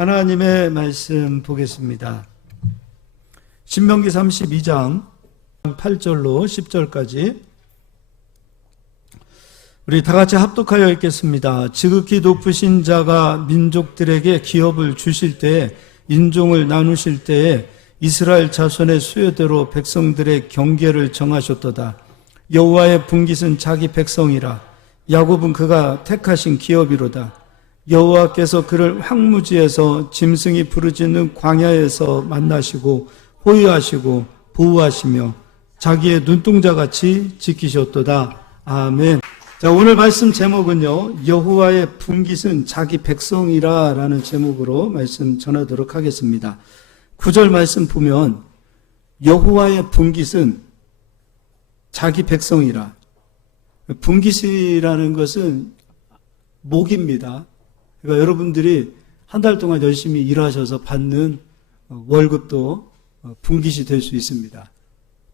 하나님의 말씀 보겠습니다. 신명기 32장 8절로 10절까지 우리 다 같이 합독하여 읽겠습니다. 지극히 높으신 자가 민족들에게 기업을 주실 때에, 인종을 나누실 때에 이스라엘 자손의 수요대로 백성들의 경계를 정하셨도다. 여호와의 분깃은 자기 백성이라. 야곱은 그가 택하신 기업이로다. 여호와께서 그를 황무지에서 짐승이 부르짖는 광야에서 만나시고 호위하시고 보호하시며 자기의 눈동자같이 지키셨도다. 아멘. 자, 오늘 말씀 제목은요, 여호와의 분깃은 자기 백성이라 라는 제목으로 말씀 전하도록 하겠습니다. 9절 말씀 보면 여호와의 분깃은 자기 백성이라. 분깃이라는 것은 목입니다. 그러니까 여러분들이 한 달 동안 열심히 일하셔서 받는 월급도 분깃이 될 수 있습니다.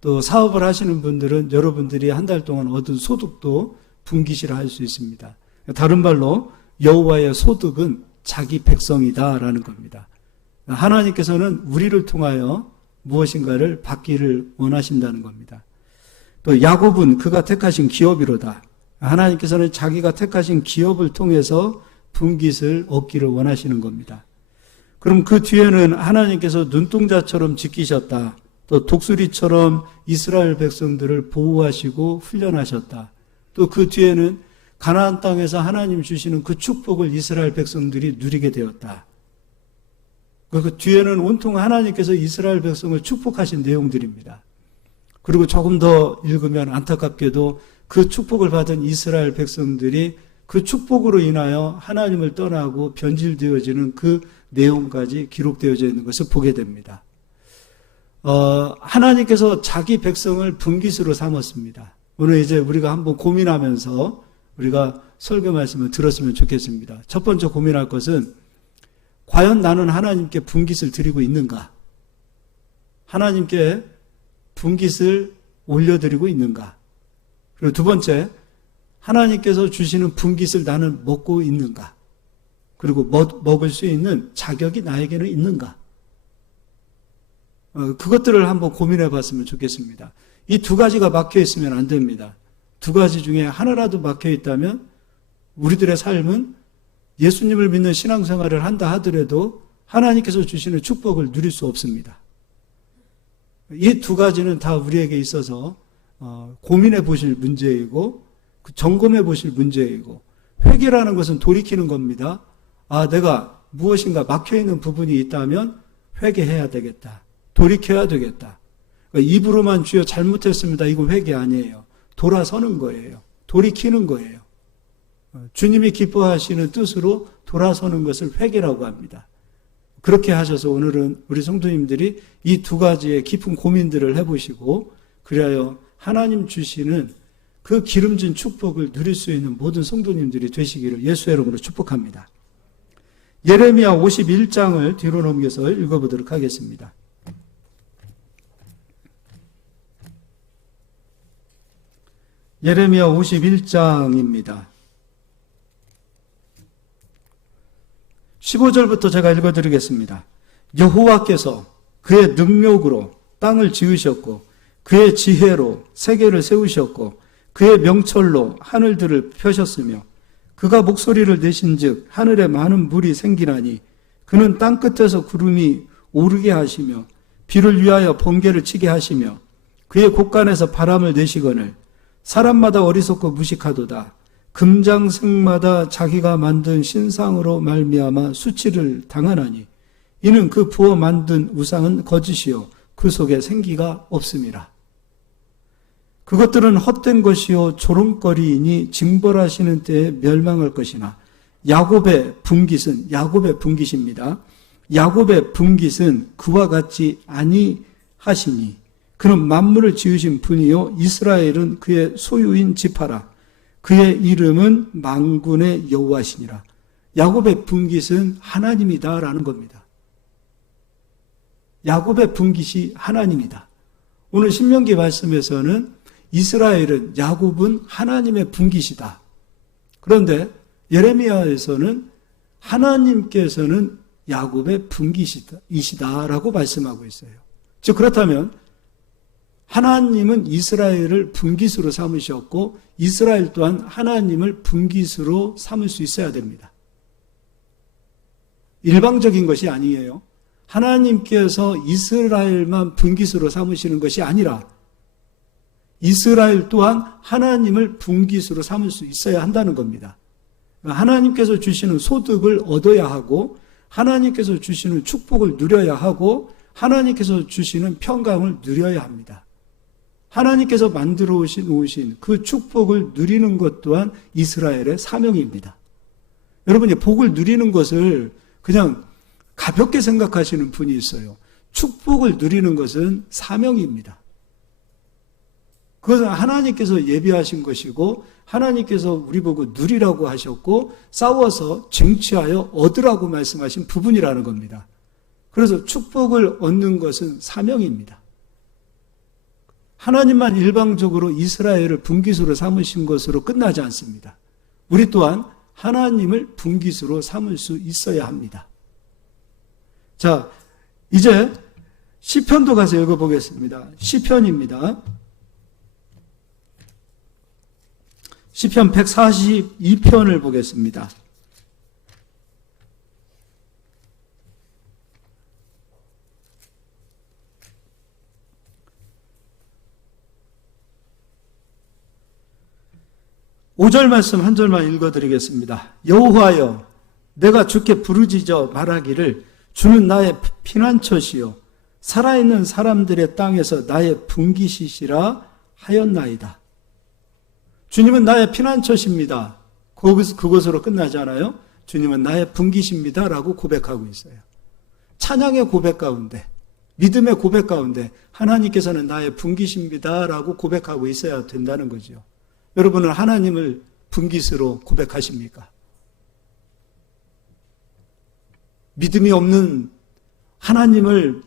또 사업을 하시는 분들은 여러분들이 한 달 동안 얻은 소득도 분깃이라 할 수 있습니다. 다른 말로 여호와의 소득은 자기 백성이다라는 겁니다. 하나님께서는 우리를 통하여 무엇인가를 받기를 원하신다는 겁니다. 또 야곱은 그가 택하신 기업이로다. 하나님께서는 자기가 택하신 기업을 통해서 분깃을 얻기를 원하시는 겁니다. 그럼 그 뒤에는 하나님께서 눈동자처럼 지키셨다. 또 독수리처럼 이스라엘 백성들을 보호하시고 훈련하셨다. 또 그 뒤에는 가나안 땅에서 하나님 주시는 그 축복을 이스라엘 백성들이 누리게 되었다. 그 뒤에는 온통 하나님께서 이스라엘 백성을 축복하신 내용들입니다. 그리고 조금 더 읽으면 안타깝게도 그 축복을 받은 이스라엘 백성들이 그 축복으로 인하여 하나님을 떠나고 변질되어지는 그 내용까지 기록되어져 있는 것을 보게 됩니다. 하나님께서 자기 백성을 분깃으로 삼았습니다. 오늘 이제 우리가 한번 고민하면서 우리가 설교 말씀을 들었으면 좋겠습니다. 첫 번째 고민할 것은 과연 나는 하나님께 분깃을 드리고 있는가? 하나님께 분깃을 올려드리고 있는가? 그리고 두 번째, 하나님께서 주시는 분깃을 나는 먹고 있는가? 그리고 먹을 수 있는 자격이 나에게는 있는가? 그것들을 한번 고민해 봤으면 좋겠습니다. 이 두 가지가 막혀 있으면 안 됩니다. 두 가지 중에 하나라도 막혀 있다면 우리들의 삶은 예수님을 믿는 신앙생활을 한다 하더라도 하나님께서 주시는 축복을 누릴 수 없습니다. 이 두 가지는 다 우리에게 있어서 고민해 보실 문제이고 점검해 보실 문제이고, 회개라는 것은 돌이키는 겁니다. 내가 무엇인가 막혀 있는 부분이 있다면 회개해야 되겠다. 돌이켜야 되겠다. 그러니까 입으로만 주여 잘못했습니다. 이거 회개 아니에요. 돌아서는 거예요. 돌이키는 거예요. 주님이 기뻐하시는 뜻으로 돌아서는 것을 회개라고 합니다. 그렇게 하셔서 오늘은 우리 성도님들이 이 두 가지의 깊은 고민들을 해보시고, 그리하여 하나님 주시는 그 기름진 축복을 누릴 수 있는 모든 성도님들이 되시기를 예수의 이름으로 축복합니다. 예레미야 51장을 뒤로 넘겨서 읽어보도록 하겠습니다. 예레미야 51장입니다. 15절부터 제가 읽어드리겠습니다. 여호와께서 그의 능력으로 땅을 지으셨고 그의 지혜로 세계를 세우셨고 그의 명철로 하늘들을 펴셨으며 그가 목소리를 내신즉 하늘에 많은 물이 생기나니 그는 땅끝에서 구름이 오르게 하시며 비를 위하여 번개를 치게 하시며 그의 곳간에서 바람을 내시거늘 사람마다 어리석고 무식하도다. 금장색마다 자기가 만든 신상으로 말미암아 수치를 당하나니 이는 그 부어 만든 우상은 거짓이요 그 속에 생기가 없음이라. 그것들은 헛된 것이요 조롱거리이니 징벌하시는 때에 멸망할 것이나 야곱의 분깃입니다. 야곱의 분깃은 그와 같지 아니하시니 그는 만물을 지으신 분이요 이스라엘은 그의 소유인 지파라. 그의 이름은 만군의 여호와시니라. 야곱의 분깃은 하나님이다라는 겁니다. 야곱의 분깃이 하나님이다. 오늘 신명기 말씀에서는 이스라엘은, 야곱은 하나님의 분깃이다. 그런데 예레미야에서는 하나님께서는 야곱의 분깃이시다라고 말씀하고 있어요. 즉 그렇다면 하나님은 이스라엘을 분깃으로 삼으셨고 이스라엘 또한 하나님을 분깃으로 삼을 수 있어야 됩니다. 일방적인 것이 아니에요. 하나님께서 이스라엘만 분깃으로 삼으시는 것이 아니라 이스라엘 또한 하나님을 분깃으로 삼을 수 있어야 한다는 겁니다. 하나님께서 주시는 소득을 얻어야 하고 하나님께서 주시는 축복을 누려야 하고 하나님께서 주시는 평강을 누려야 합니다. 하나님께서 만들어 놓으신 그 축복을 누리는 것 또한 이스라엘의 사명입니다. 여러분이 복을 누리는 것을 그냥 가볍게 생각하시는 분이 있어요. 축복을 누리는 것은 사명입니다. 그것은 하나님께서 예비하신 것이고 하나님께서 우리 보고 누리라고 하셨고 싸워서 쟁취하여 얻으라고 말씀하신 부분이라는 겁니다. 그래서 축복을 얻는 것은 사명입니다. 하나님만 일방적으로 이스라엘을 분깃으로 삼으신 것으로 끝나지 않습니다. 우리 또한 하나님을 분깃으로 삼을 수 있어야 합니다. 자, 이제 시편도 가서 읽어보겠습니다. 시편입니다. 시편 142편을 보겠습니다. 오 절 말씀 한 절만 읽어드리겠습니다. 여호와여, 내가 주께 부르짖어 말하기를 주는 나의 피난처시요 살아있는 사람들의 땅에서 나의 분깃이시라 하였나이다. 주님은 나의 피난처십니다. 그것으로 끝나지 않아요? 주님은 나의 분깃입니다 라고 고백하고 있어요. 찬양의 고백 가운데, 믿음의 고백 가운데 하나님께서는 나의 분깃입니다 라고 고백하고 있어야 된다는 거죠. 여러분은 하나님을 분깃으로 고백하십니까? 믿음이 없는 하나님을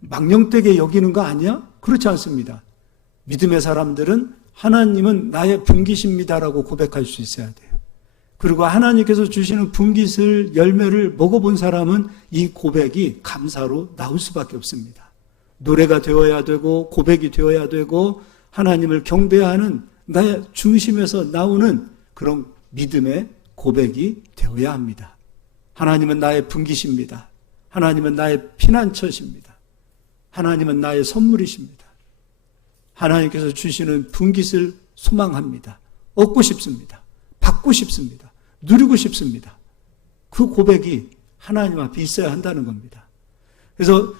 망령되게 여기는 거 아니야? 그렇지 않습니다. 믿음의 사람들은 하나님은 나의 분깃입니다라고 고백할 수 있어야 돼요. 그리고 하나님께서 주시는 분깃을 열매를 먹어본 사람은 이 고백이 감사로 나올 수밖에 없습니다. 노래가 되어야 되고 고백이 되어야 되고 하나님을 경배하는 나의 중심에서 나오는 그런 믿음의 고백이 되어야 합니다. 하나님은 나의 분깃입니다. 하나님은 나의 피난처십니다. 하나님은 나의 선물이십니다. 하나님께서 주시는 분깃을 소망합니다. 얻고 싶습니다. 받고 싶습니다. 누리고 싶습니다. 그 고백이 하나님 앞에 있어야 한다는 겁니다. 그래서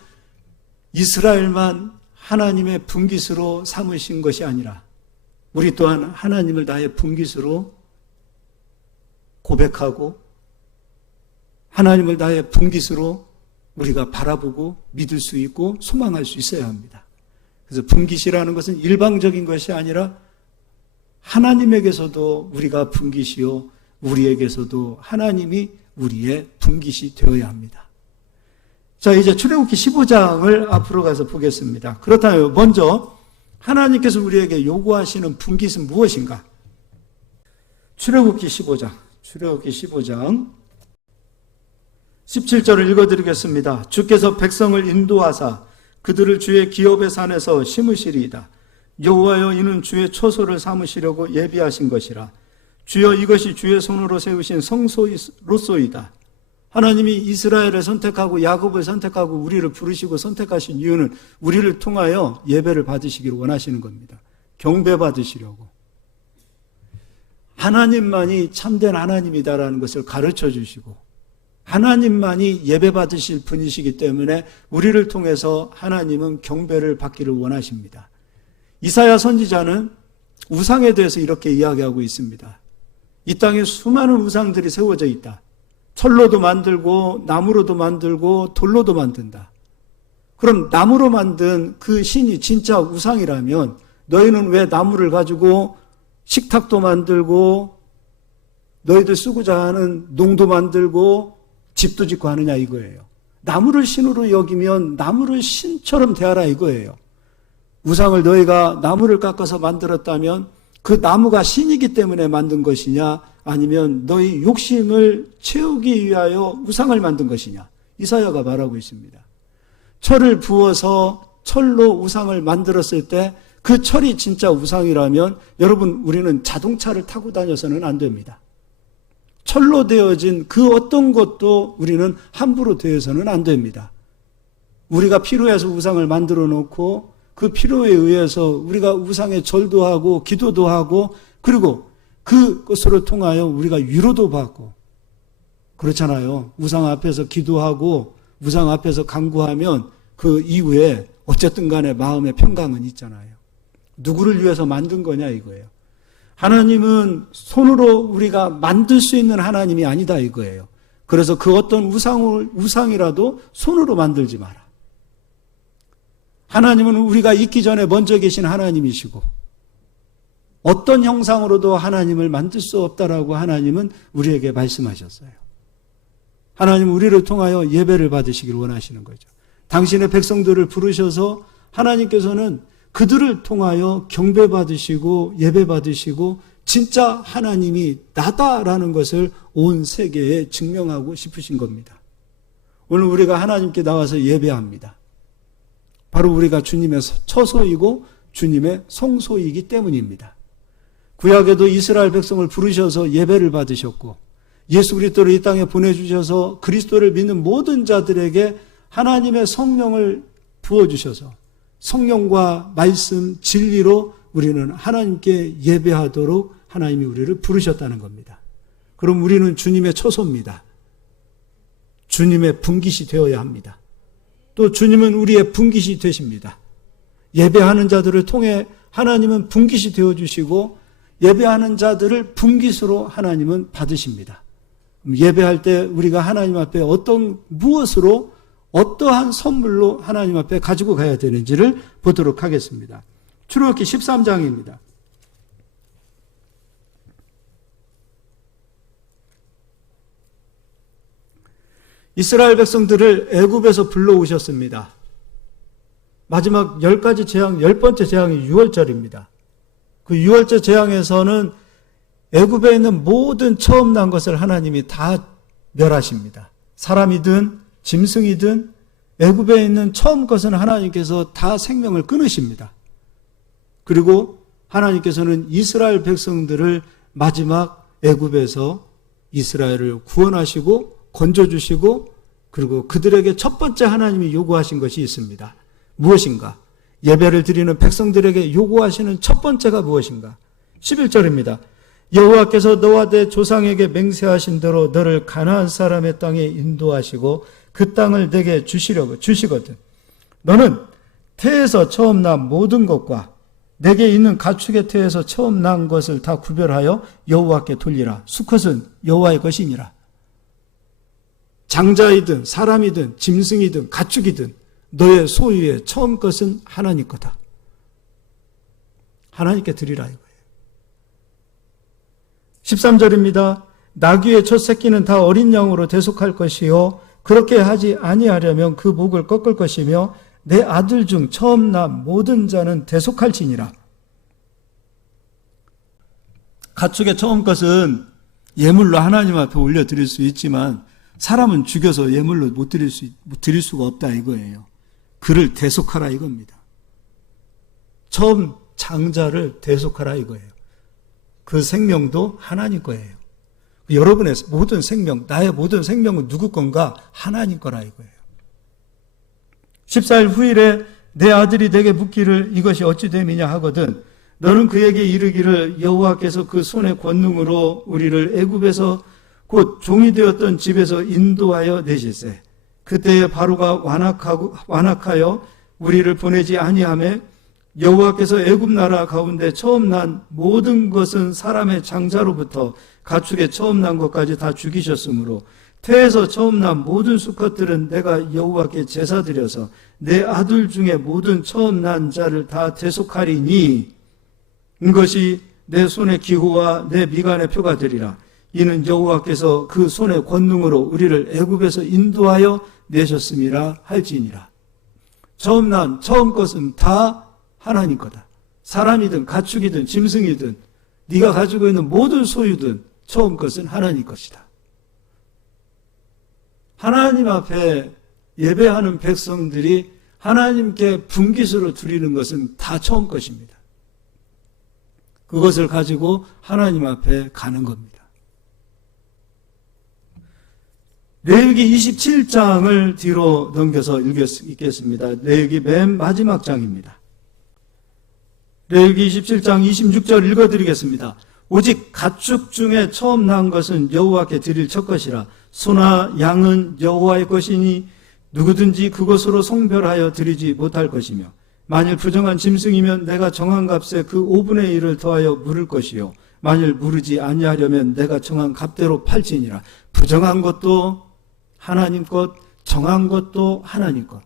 이스라엘만 하나님의 분깃으로 삼으신 것이 아니라 우리 또한 하나님을 나의 분깃으로 고백하고 하나님을 나의 분깃으로 우리가 바라보고 믿을 수 있고 소망할 수 있어야 합니다. 그래서 분깃이라는 것은 일방적인 것이 아니라 하나님에게서도 우리가 분깃이요 우리에게서도 하나님이 우리의 분깃이 되어야 합니다. 자, 이제 출애굽기 15장을 앞으로 가서 보겠습니다. 그렇다면 먼저 하나님께서 우리에게 요구하시는 분깃은 무엇인가? 출애굽기 15장 17절을 읽어드리겠습니다. 주께서 백성을 인도하사 그들을 주의 기업의 산에서 심으시리이다. 여호와여, 이는 주의 초소를 삼으시려고 예비하신 것이라. 주여, 이것이 주의 손으로 세우신 성소로소이다. 하나님이 이스라엘을 선택하고 야곱을 선택하고 우리를 부르시고 선택하신 이유는 우리를 통하여 예배를 받으시기를 원하시는 겁니다. 경배 받으시려고. 하나님만이 참된 하나님이다라는 것을 가르쳐 주시고 하나님만이 예배 받으실 분이시기 때문에 우리를 통해서 하나님은 경배를 받기를 원하십니다. 이사야 선지자는 우상에 대해서 이렇게 이야기하고 있습니다. 이 땅에 수많은 우상들이 세워져 있다. 철로도 만들고 나무로도 만들고 돌로도 만든다. 그럼 나무로 만든 그 신이 진짜 우상이라면 너희는 왜 나무를 가지고 식탁도 만들고 너희들 쓰고자 하는 농도 만들고 집도 짓고 하느냐 이거예요. 나무를 신으로 여기면 나무를 신처럼 대하라 이거예요. 우상을 너희가 나무를 깎아서 만들었다면 그 나무가 신이기 때문에 만든 것이냐 아니면 너희 욕심을 채우기 위하여 우상을 만든 것이냐. 이사야가 말하고 있습니다. 철을 부어서 철로 우상을 만들었을 때 그 철이 진짜 우상이라면 여러분, 우리는 자동차를 타고 다녀서는 안 됩니다. 철로 되어진 그 어떤 것도 우리는 함부로 되어서는 안 됩니다. 우리가 필요해서 우상을 만들어 놓고 그 필요에 의해서 우리가 우상에 절도 하고 기도도 하고 그리고 그것으로 통하여 우리가 위로도 받고 그렇잖아요. 우상 앞에서 기도하고 우상 앞에서 간구하면 그 이후에 어쨌든 간에 마음의 평강은 있잖아요. 누구를 위해서 만든 거냐 이거예요. 하나님은 손으로 우리가 만들 수 있는 하나님이 아니다 이거예요. 그래서 그 어떤 우상이라도 손으로 만들지 마라. 하나님은 우리가 있기 전에 먼저 계신 하나님이시고 어떤 형상으로도 하나님을 만들 수 없다라고 하나님은 우리에게 말씀하셨어요. 하나님은 우리를 통하여 예배를 받으시길 원하시는 거죠. 당신의 백성들을 부르셔서 하나님께서는 그들을 통하여 경배받으시고 예배받으시고 진짜 하나님이 나다라는 것을 온 세계에 증명하고 싶으신 겁니다. 오늘 우리가 하나님께 나와서 예배합니다. 바로 우리가 주님의 처소이고 주님의 성소이기 때문입니다. 구약에도 이스라엘 백성을 부르셔서 예배를 받으셨고 예수 그리스도를 이 땅에 보내주셔서 그리스도를 믿는 모든 자들에게 하나님의 성령을 부어주셔서 성령과 말씀, 진리로 우리는 하나님께 예배하도록 하나님이 우리를 부르셨다는 겁니다. 그럼 우리는 주님의 처소입니다. 주님의 분깃이 되어야 합니다. 또 주님은 우리의 분깃이 되십니다. 예배하는 자들을 통해 하나님은 분깃이 되어주시고 예배하는 자들을 분깃으로 하나님은 받으십니다. 예배할 때 우리가 하나님 앞에 무엇으로 어떠한 선물로 하나님 앞에 가지고 가야 되는지를 보도록 하겠습니다. 출애굽기 13장입니다. 이스라엘 백성들을 애굽에서 불러오셨습니다. 마지막 10가지 재앙, 10번째 재앙이 유월절입니다. 그 유월절 재앙에서는 애굽에 있는 모든 처음 난 것을 하나님이 다 멸하십니다. 사람이든 짐승이든 애굽에 있는 처음 것은 하나님께서 다 생명을 끊으십니다. 그리고 하나님께서는 이스라엘 백성들을 마지막 애굽에서 이스라엘을 구원하시고 건져주시고 그리고 그들에게 첫 번째 하나님이 요구하신 것이 있습니다. 무엇인가? 예배를 드리는 백성들에게 요구하시는 첫 번째가 무엇인가? 11절입니다. 여호와께서 너와 내 조상에게 맹세하신 대로 너를 가나안 사람의 땅에 인도하시고 그 땅을 내게 주시거든. 너는 태에서 처음 난 모든 것과 내게 있는 가축의 태에서 처음 난 것을 다 구별하여 여호와께 돌리라. 수컷은 여호와의 것이니라. 장자이든 사람이든 짐승이든 가축이든 너의 소유의 처음 것은 하나님 거다. 하나님께 드리라 이거예요. 13절입니다. 나귀의 첫 새끼는 다 어린 양으로 대속할 것이요 그렇게 하지 아니하려면 그 목을 꺾을 것이며 내 아들 중 처음 난 모든 자는 대속할지니라. 가축의 처음 것은 예물로 하나님 앞에 올려드릴 수 있지만 사람은 죽여서 예물로 드릴 수가 없다 이거예요. 그를 대속하라 이겁니다. 처음 장자를 대속하라 이거예요. 그 생명도 하나님 거예요. 여러분의 모든 생명, 나의 모든 생명은 누구 건가? 하나님 거라 이거예요. 14일 후일에 내 아들이 내게 묻기를 이것이 어찌 됨이냐 하거든 너는 그에게 이르기를 여호와께서 그 손의 권능으로 우리를 애굽에서 곧 종이 되었던 집에서 인도하여 내실세. 그때에 바로가 완악하여 우리를 보내지 아니하매 여호와께서 애굽 나라 가운데 처음 난 모든 것은 사람의 장자로부터 가축의 처음 난 것까지 다 죽이셨으므로 태에서 처음 난 모든 수컷들은 내가 여호와께 제사 드려서 내 아들 중에 모든 처음 난 자를 다 대속하리니 이것이 내 손의 기호와 내 미간의 표가 되리라. 이는 여호와께서 그 손의 권능으로 우리를 애굽에서 인도하여 내셨음이라 할지니라. 처음 것은 다 하나님 거다. 사람이든 가축이든 짐승이든 네가 가지고 있는 모든 소유든 처음 것은 하나님 것이다. 하나님 앞에 예배하는 백성들이 하나님께 분깃으로 드리는 것은 다 처음 것입니다. 그것을 가지고 하나님 앞에 가는 겁니다. 레위기 27장을 뒤로 넘겨서 읽겠습니다. 레위기 맨 마지막 장입니다. 레위기 27장 26절 읽어드리겠습니다. 오직 가축 중에 처음 난 것은 여호와께 드릴 첫 것이라. 소나 양은 여호와의 것이니 누구든지 그것으로 성별하여 드리지 못할 것이며, 만일 부정한 짐승이면 내가 정한 값에 그 5분의 1을 더하여 물을 것이요, 만일 물으지 아니하려면 내가 정한 값대로 팔지니라. 부정한 것도 하나님 것, 정한 것도 하나님 것.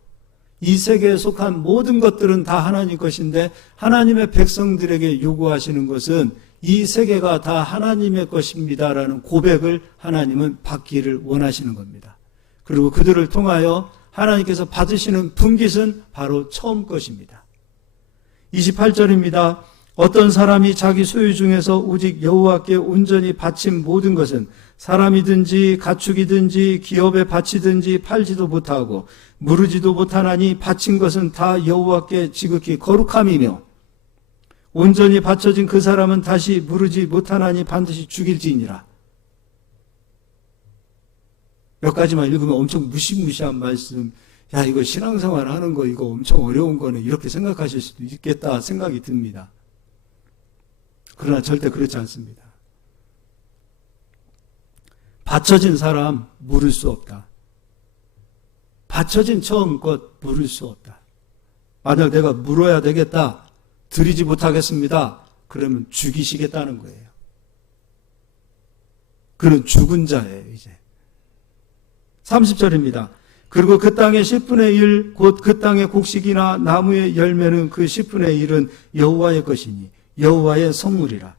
이 세계에 속한 모든 것들은 다 하나님 것인데, 하나님의 백성들에게 요구하시는 것은 이 세계가 다 하나님의 것입니다라는 고백을 하나님은 받기를 원하시는 겁니다. 그리고 그들을 통하여 하나님께서 받으시는 분깃은 바로 처음 것입니다. 28절입니다. 어떤 사람이 자기 소유 중에서 오직 여호와께 온전히 바친 모든 것은 사람이든지 가축이든지 기업에 바치든지 팔지도 못하고 무르지도 못하나니 바친 것은 다 여호와께 지극히 거룩함이며, 온전히 바쳐진 그 사람은 다시 무르지 못하나니 반드시 죽일지니라. 몇 가지만 읽으면 엄청 무시무시한 말씀, 야 이거 신앙생활 하는 거 이거 엄청 어려운 거네, 이렇게 생각하실 수도 있겠다 생각이 듭니다. 그러나 절대 그렇지 않습니다. 바쳐진 사람 물을 수 없다. 바쳐진 처음 것 물을 수 없다. 만약 내가 물어야 되겠다, 드리지 못하겠습니다, 그러면 죽이시겠다는 거예요. 그는 죽은 자예요. 이제 30절입니다. 그리고 그 땅의 10분의 1 곧 그 땅의 곡식이나 나무의 열매는 그 10분의 1은 여호와의 것이니 여호와의 성물이라.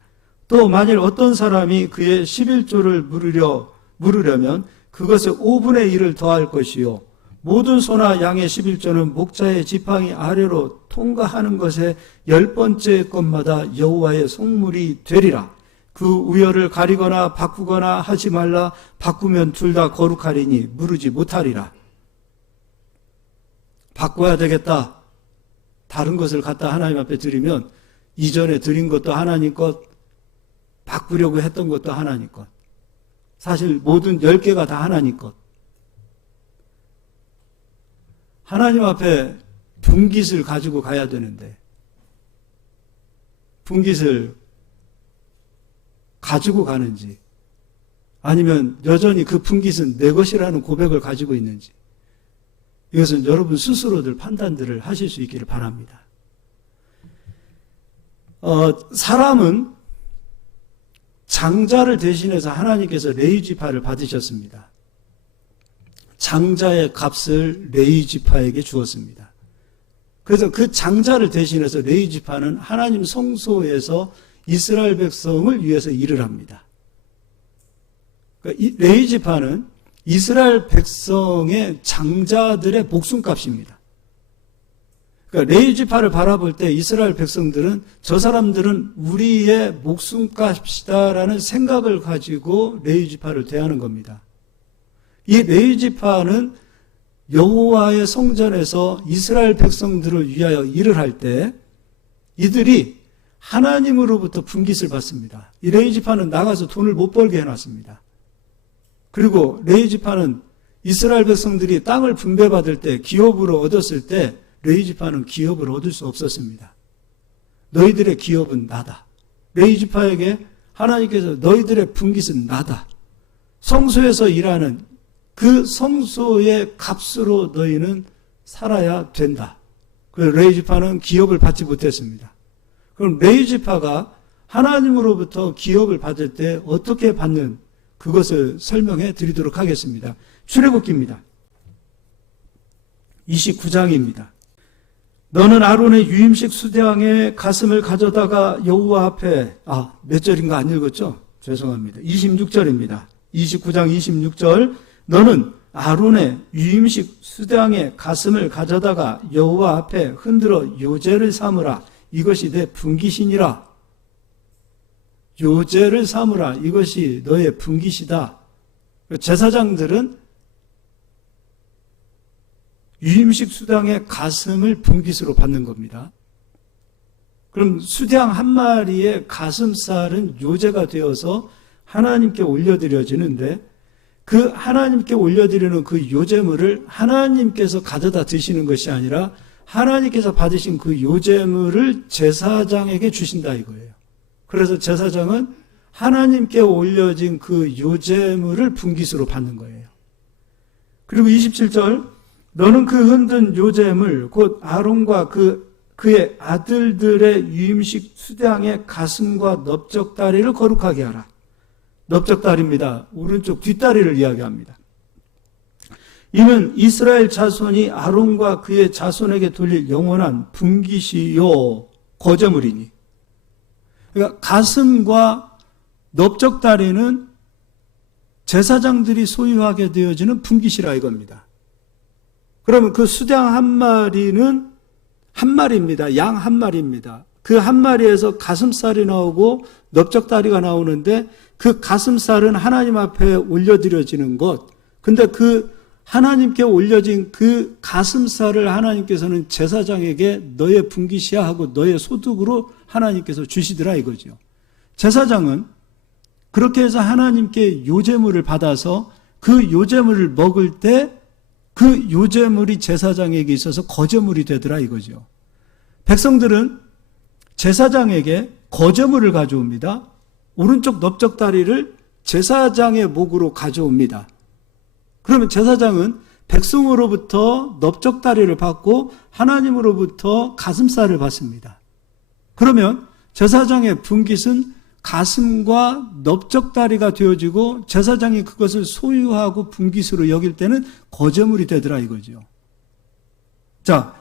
또 만일 어떤 사람이 그의 11조를 물으려면 그것에 5분의 1을 더할 것이요, 모든 소나 양의 11조는 목자의 지팡이 아래로 통과하는 것에 10번째 것마다 여호와의 성물이 되리라. 그 우열을 가리거나 바꾸거나 하지 말라. 바꾸면 둘 다 거룩하리니 무르지 못하리라. 바꿔야 되겠다, 다른 것을 갖다 하나님 앞에 드리면 이전에 드린 것도 하나님 것, 바꾸려고 했던 것도 하나님 것, 사실 모든 10개가 다 하나님 것. 하나님 앞에 분깃을 가지고 가야 되는데 분깃을 가지고 가는지, 아니면 여전히 그 분깃은 내 것이라는 고백을 가지고 있는지, 이것은 여러분 스스로들 판단들을 하실 수 있기를 바랍니다. 사람은 장자를 대신해서 하나님께서 레위지파를 받으셨습니다. 장자의 값을 레위지파에게 주었습니다. 그래서 그 장자를 대신해서 레위지파는 하나님 성소에서 이스라엘 백성을 위해서 일을 합니다. 그러니까 레위지파는 이스라엘 백성의 장자들의 목숨값입니다. 그러니까 레위지파를 바라볼 때 이스라엘 백성들은 저 사람들은 우리의 목숨값이다라는 생각을 가지고 레위지파를 대하는 겁니다. 이 레위지파는 여호와의 성전에서 이스라엘 백성들을 위하여 일을 할 때 이들이 하나님으로부터 분깃을 받습니다. 이 레위지파는 나가서 돈을 못 벌게 해놨습니다. 그리고 레위지파는 이스라엘 백성들이 땅을 분배받을 때, 기업으로 얻었을 때 레위지파는 기업을 얻을 수 없었습니다. 너희들의 기업은 나다. 레위지파에게 하나님께서 너희들의 분깃은 나다. 성소에서 일하는 그 성소의 값으로 너희는 살아야 된다. 그래서 레위지파는 기업을 받지 못했습니다. 그럼 레위지파가 하나님으로부터 기업을 받을 때 어떻게 받는, 그것을 설명해 드리도록 하겠습니다. 출애굽기입니다. 29장입니다. 너는 아론의 유임식 수대왕의 가슴을 가져다가 여호와 앞에, 몇 절인가 안 읽었죠? 죄송합니다. 26절입니다. 29장 26절. 너는 아론의 유임식 수대왕의 가슴을 가져다가 여호와 앞에 흔들어 요제를 삼으라. 이것이 내 분깃이니라. 요제를 삼으라. 이것이 너의 분깃이다. 제사장들은 유임식 수당의 가슴을 분깃으로 받는 겁니다. 그럼 수당 한 마리의 가슴살은 요제가 되어서 하나님께 올려드려지는데, 그 하나님께 올려드리는 그 요제물을 하나님께서 가져다 드시는 것이 아니라 하나님께서 받으신 그 요제물을 제사장에게 주신다 이거예요. 그래서 제사장은 하나님께 올려진 그 요제물을 분깃으로 받는 거예요. 그리고 27절, 너는 그 흔든 요제물 곧 아론과 그의 아들들의 유임식 수당의 가슴과 넓적다리를 거룩하게 하라. 넓적다리입니다. 오른쪽 뒷다리를 이야기합니다. 이는 이스라엘 자손이 아론과 그의 자손에게 돌릴 영원한 분깃이요 거제물이니. 그러니까 가슴과 넓적다리는 제사장들이 소유하게 되어지는 분깃이라 이겁니다. 그러면 그 수당 한 마리는 한 마리입니다. 양 한 마리입니다. 그 한 마리에서 가슴살이 나오고 넓적다리가 나오는데, 그 가슴살은 하나님 앞에 올려드려지는 것. 근데 그 하나님께 올려진 그 가슴살을 하나님께서는 제사장에게 너의 분깃이야 하고 너의 소득으로 하나님께서 주시더라 이거죠. 제사장은 그렇게 해서 하나님께 요제물을 받아서 그 요제물을 먹을 때 그 요제물이 제사장에게 있어서 거제물이 되더라 이거죠. 백성들은 제사장에게 거제물을 가져옵니다. 오른쪽 넓적다리를 제사장의 목으로 가져옵니다. 그러면 제사장은 백성으로부터 넓적다리를 받고 하나님으로부터 가슴살을 받습니다. 그러면 제사장의 분깃은 가슴과 넓적다리가 되어지고 제사장이 그것을 소유하고 분깃으로 여길 때는 거제물이 되더라 이거죠. 자,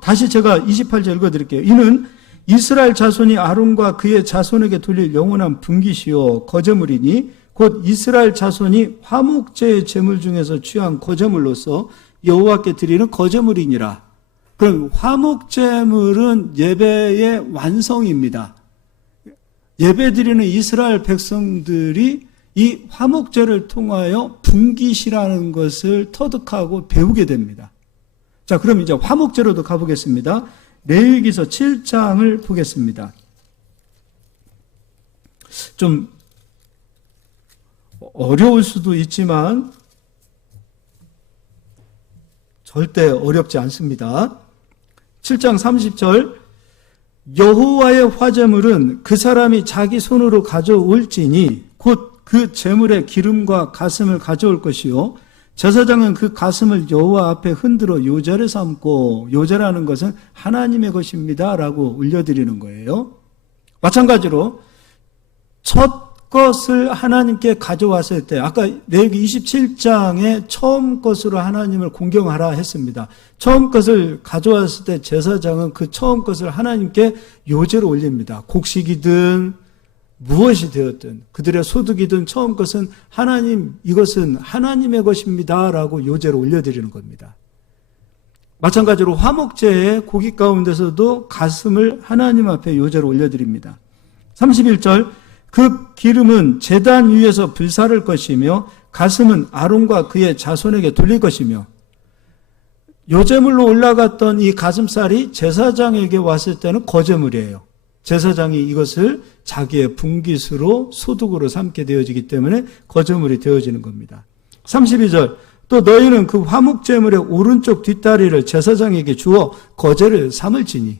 다시 제가 28절 읽어드릴게요. 이는 이스라엘 자손이 아론과 그의 자손에게 돌릴 영원한 분깃이요 거제물이니 곧 이스라엘 자손이 화목제의 제물 중에서 취한 거제물로서 여호와께 드리는 거제물이니라. 그럼 화목제물은 예배의 완성입니다. 예배드리는 이스라엘 백성들이 이 화목제를 통하여 분깃이라는 것을 터득하고 배우게 됩니다. 자, 그럼 이제 화목제로도 가보겠습니다. 레위기서 7장을 보겠습니다. 좀 어려울 수도 있지만 절대 어렵지 않습니다. 7장 30절, 여호와의 화제물은 그 사람이 자기 손으로 가져올지니 곧 그 제물의 기름과 가슴을 가져올 것이요 제사장은 그 가슴을 여호와 앞에 흔들어 요제를 삼고, 요제라는 것은 하나님의 것입니다 라고 올려드리는 거예요. 마찬가지로 첫 것을 하나님께 가져왔을 때, 아까 레위기 27장에 처음 것으로 하나님을 공경하라 했습니다. 처음 것을 가져왔을 때 제사장은 그 처음 것을 하나님께 요제로 올립니다. 곡식이든 무엇이 되었든 그들의 소득이든 처음 것은 하나님, 이것은 하나님의 것입니다 라고 요제로 올려드리는 겁니다. 마찬가지로 화목제의 고기 가운데서도 가슴을 하나님 앞에 요제로 올려드립니다. 31절, 그 기름은 제단 위에서 불사를 것이며 가슴은 아론과 그의 자손에게 돌릴 것이며, 요제물로 올라갔던 이 가슴살이 제사장에게 왔을 때는 거제물이에요. 제사장이 이것을 자기의 분깃으로 소득으로 삼게 되어지기 때문에 거제물이 되어지는 겁니다. 32절, 또 너희는 그 화목제물의 오른쪽 뒷다리를 제사장에게 주어 거제를 삼을지니.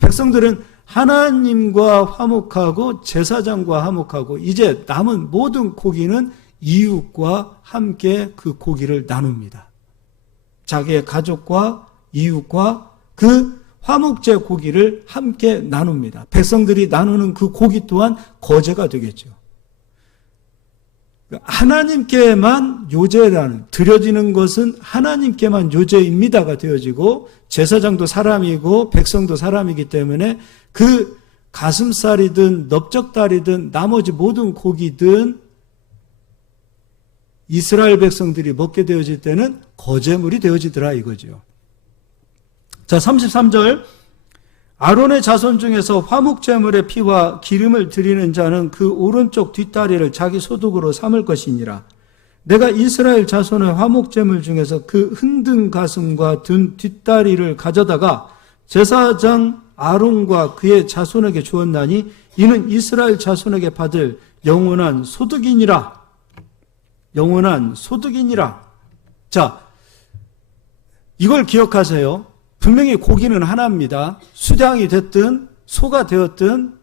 백성들은 하나님과 화목하고 제사장과 화목하고 이제 남은 모든 고기는 이웃과 함께 그 고기를 나눕니다. 자기의 가족과 이웃과 그 화목제 고기를 함께 나눕니다. 백성들이 나누는 그 고기 또한 거제가 되겠죠. 하나님께만 요제라는, 드려지는 것은 하나님께만 요제입니다가 되어지고, 제사장도 사람이고 백성도 사람이기 때문에 그 가슴살이든 넓적다리든 나머지 모든 고기든 이스라엘 백성들이 먹게 되어질 때는 거제물이 되어지더라 이거죠. 자, 33절, 아론의 자손 중에서 화목제물의 피와 기름을 드리는 자는 그 오른쪽 뒷다리를 자기 소득으로 삼을 것이니라. 내가 이스라엘 자손의 화목제물 중에서 그 흔든 가슴과 든 뒷다리를 가져다가 제사장 아론과 그의 자손에게 주었나니 이는 이스라엘 자손에게 받을 영원한 소득이니라. 영원한 소득이니라. 자, 이걸 기억하세요. 분명히 고기는 하나입니다. 수장이 됐든 소가 되었든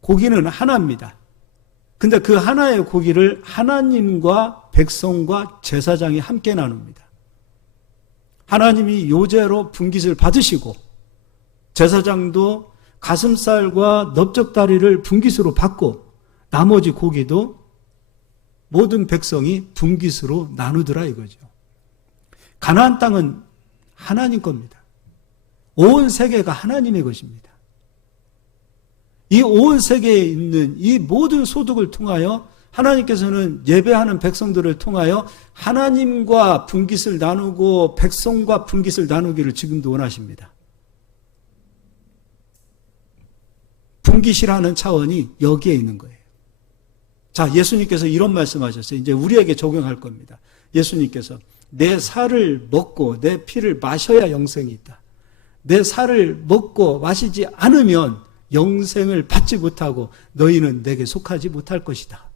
고기는 하나입니다. 근데 그 하나의 고기를 하나님과 백성과 제사장이 함께 나눕니다. 하나님이 요제로 분깃을 받으시고 제사장도 가슴살과 넓적다리를 분깃으로 받고 나머지 고기도 모든 백성이 분깃으로 나누더라 이거죠. 가나안 땅은 하나님 겁니다. 온 세계가 하나님의 것입니다. 이 온 세계에 있는 이 모든 소득을 통하여 하나님께서는 예배하는 백성들을 통하여 하나님과 분깃을 나누고 백성과 분깃을 나누기를 지금도 원하십니다. 분깃이라는 차원이 여기에 있는 거예요. 자, 예수님께서 이런 말씀하셨어요. 이제 우리에게 적용할 겁니다. 예수님께서 내 살을 먹고 내 피를 마셔야 영생이 있다. 내 살을 먹고 마시지 않으면 영생을 받지 못하고 너희는 내게 속하지 못할 것이다.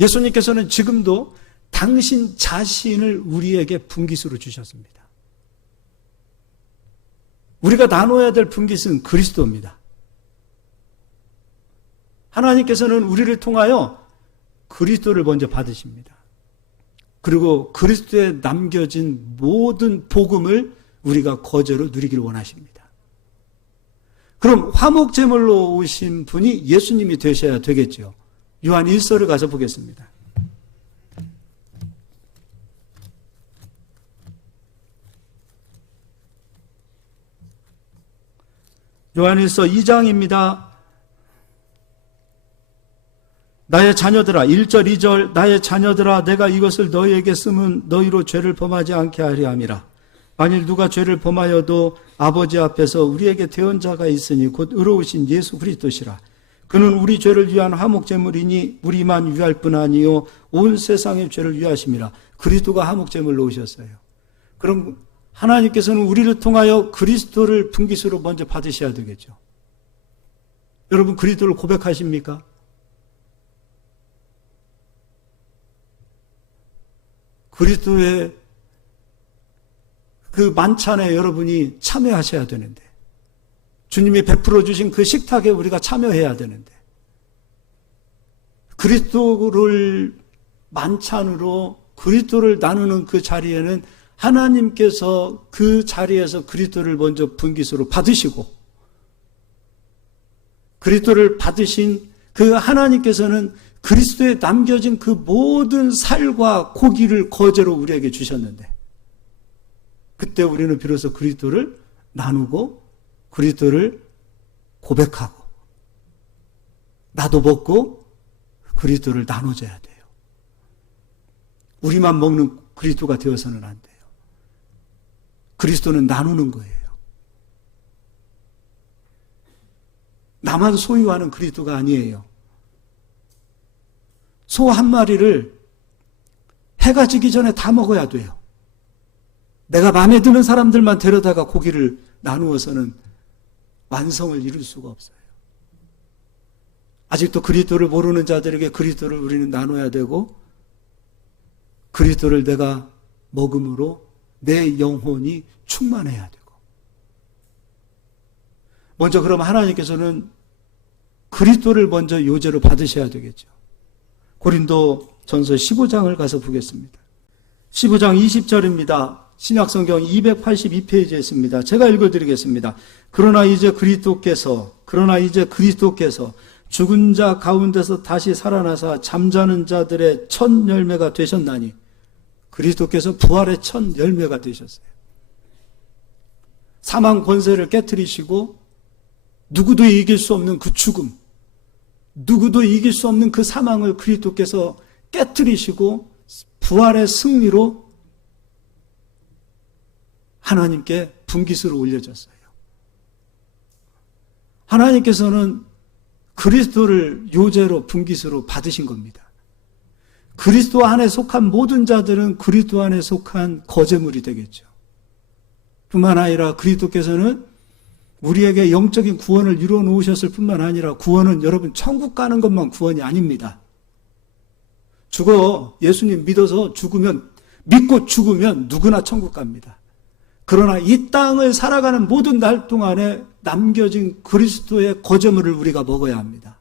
예수님께서는 지금도 당신 자신을 우리에게 분깃으로 주셨습니다. 우리가 나눠야 될 분깃은 그리스도입니다. 하나님께서는 우리를 통하여 그리스도를 먼저 받으십니다. 그리고 그리스도에 남겨진 모든 복음을 우리가 거저로 누리기를 원하십니다. 그럼 화목제물로 오신 분이 예수님이 되셔야 되겠죠. 요한 1서를 가서 보겠습니다. 요한 1서 2장입니다. 나의 자녀들아, 1절 2절 나의 자녀들아 내가 이것을 너희에게 쓰면 너희로 죄를 범하지 않게 하려 함이라. 만일 누가 죄를 범하여도 아버지 앞에서 우리에게 대언자가 있으니 곧 의로우신 예수 그리스도시라. 그는 우리 죄를 위한 화목제물이니 우리만 위할 뿐 아니요 온 세상의 죄를 위하심이라. 그리스도가 화목제물로 오셨어요. 그럼 하나님께서는 우리를 통하여 그리스도를 분깃으로 먼저 받으셔야 되겠죠. 여러분 그리스도를 고백하십니까? 그리스도의 그 만찬에 여러분이 참여하셔야 되는데 주님이 베풀어 주신 그 식탁에 우리가 참여해야 되는데 그리스도를 만찬으로 그리스도를 나누는 그 자리에는 하나님께서 그 자리에서 그리스도를 먼저 분깃으로 받으시고 그리스도를 받으신 그 하나님께서는 그리스도에 남겨진 그 모든 살과 고기를 거제로 우리에게 주셨는데 그때 우리는 비로소 그리스도를 나누고 그리스도를 고백하고 나도 먹고 그리스도를 나눠줘야 돼요. 우리만 먹는 그리스도가 되어서는 안 돼요. 그리스도는 나누는 거예요. 나만 소유하는 그리스도가 아니에요. 소 한 마리를 해가 지기 전에 다 먹어야 돼요. 내가 마음에 드는 사람들만 데려다가 고기를 나누어서는 완성을 이룰 수가 없어요. 아직도 그리스도를 모르는 자들에게 그리스도를 우리는 나눠야 되고 그리스도를 내가 먹음으로 내 영혼이 충만해야 되고 먼저 그럼 하나님께서는 그리스도를 먼저 요제로 받으셔야 되겠죠. 고린도 전서 15장을 가서 보겠습니다. 15장 20절입니다. 신약성경 282페이지에 있습니다. 제가 읽어드리겠습니다. 그러나 이제 그리스도께서 죽은 자 가운데서 다시 살아나사 잠자는 자들의 첫 열매가 되셨나니 그리스도께서 부활의 첫 열매가 되셨어요. 사망 권세를 깨트리시고 누구도 이길 수 없는 그 죽음, 누구도 이길 수 없는 그 사망을 그리스도께서 깨트리시고 부활의 승리로 하나님께 분깃으로 올려졌어요. 하나님께서는 그리스도를 요제로 분깃으로 받으신 겁니다. 그리스도 안에 속한 모든 자들은 그리스도 안에 속한 거제물이 되겠죠. 뿐만 아니라 그리스도께서는 우리에게 영적인 구원을 이루어 놓으셨을 뿐만 아니라 구원은 여러분 천국 가는 것만 구원이 아닙니다. 예수님 믿어서 믿고 죽으면 누구나 천국 갑니다. 그러나 이 땅을 살아가는 모든 날 동안에 남겨진 그리스도의 거저물을 우리가 먹어야 합니다.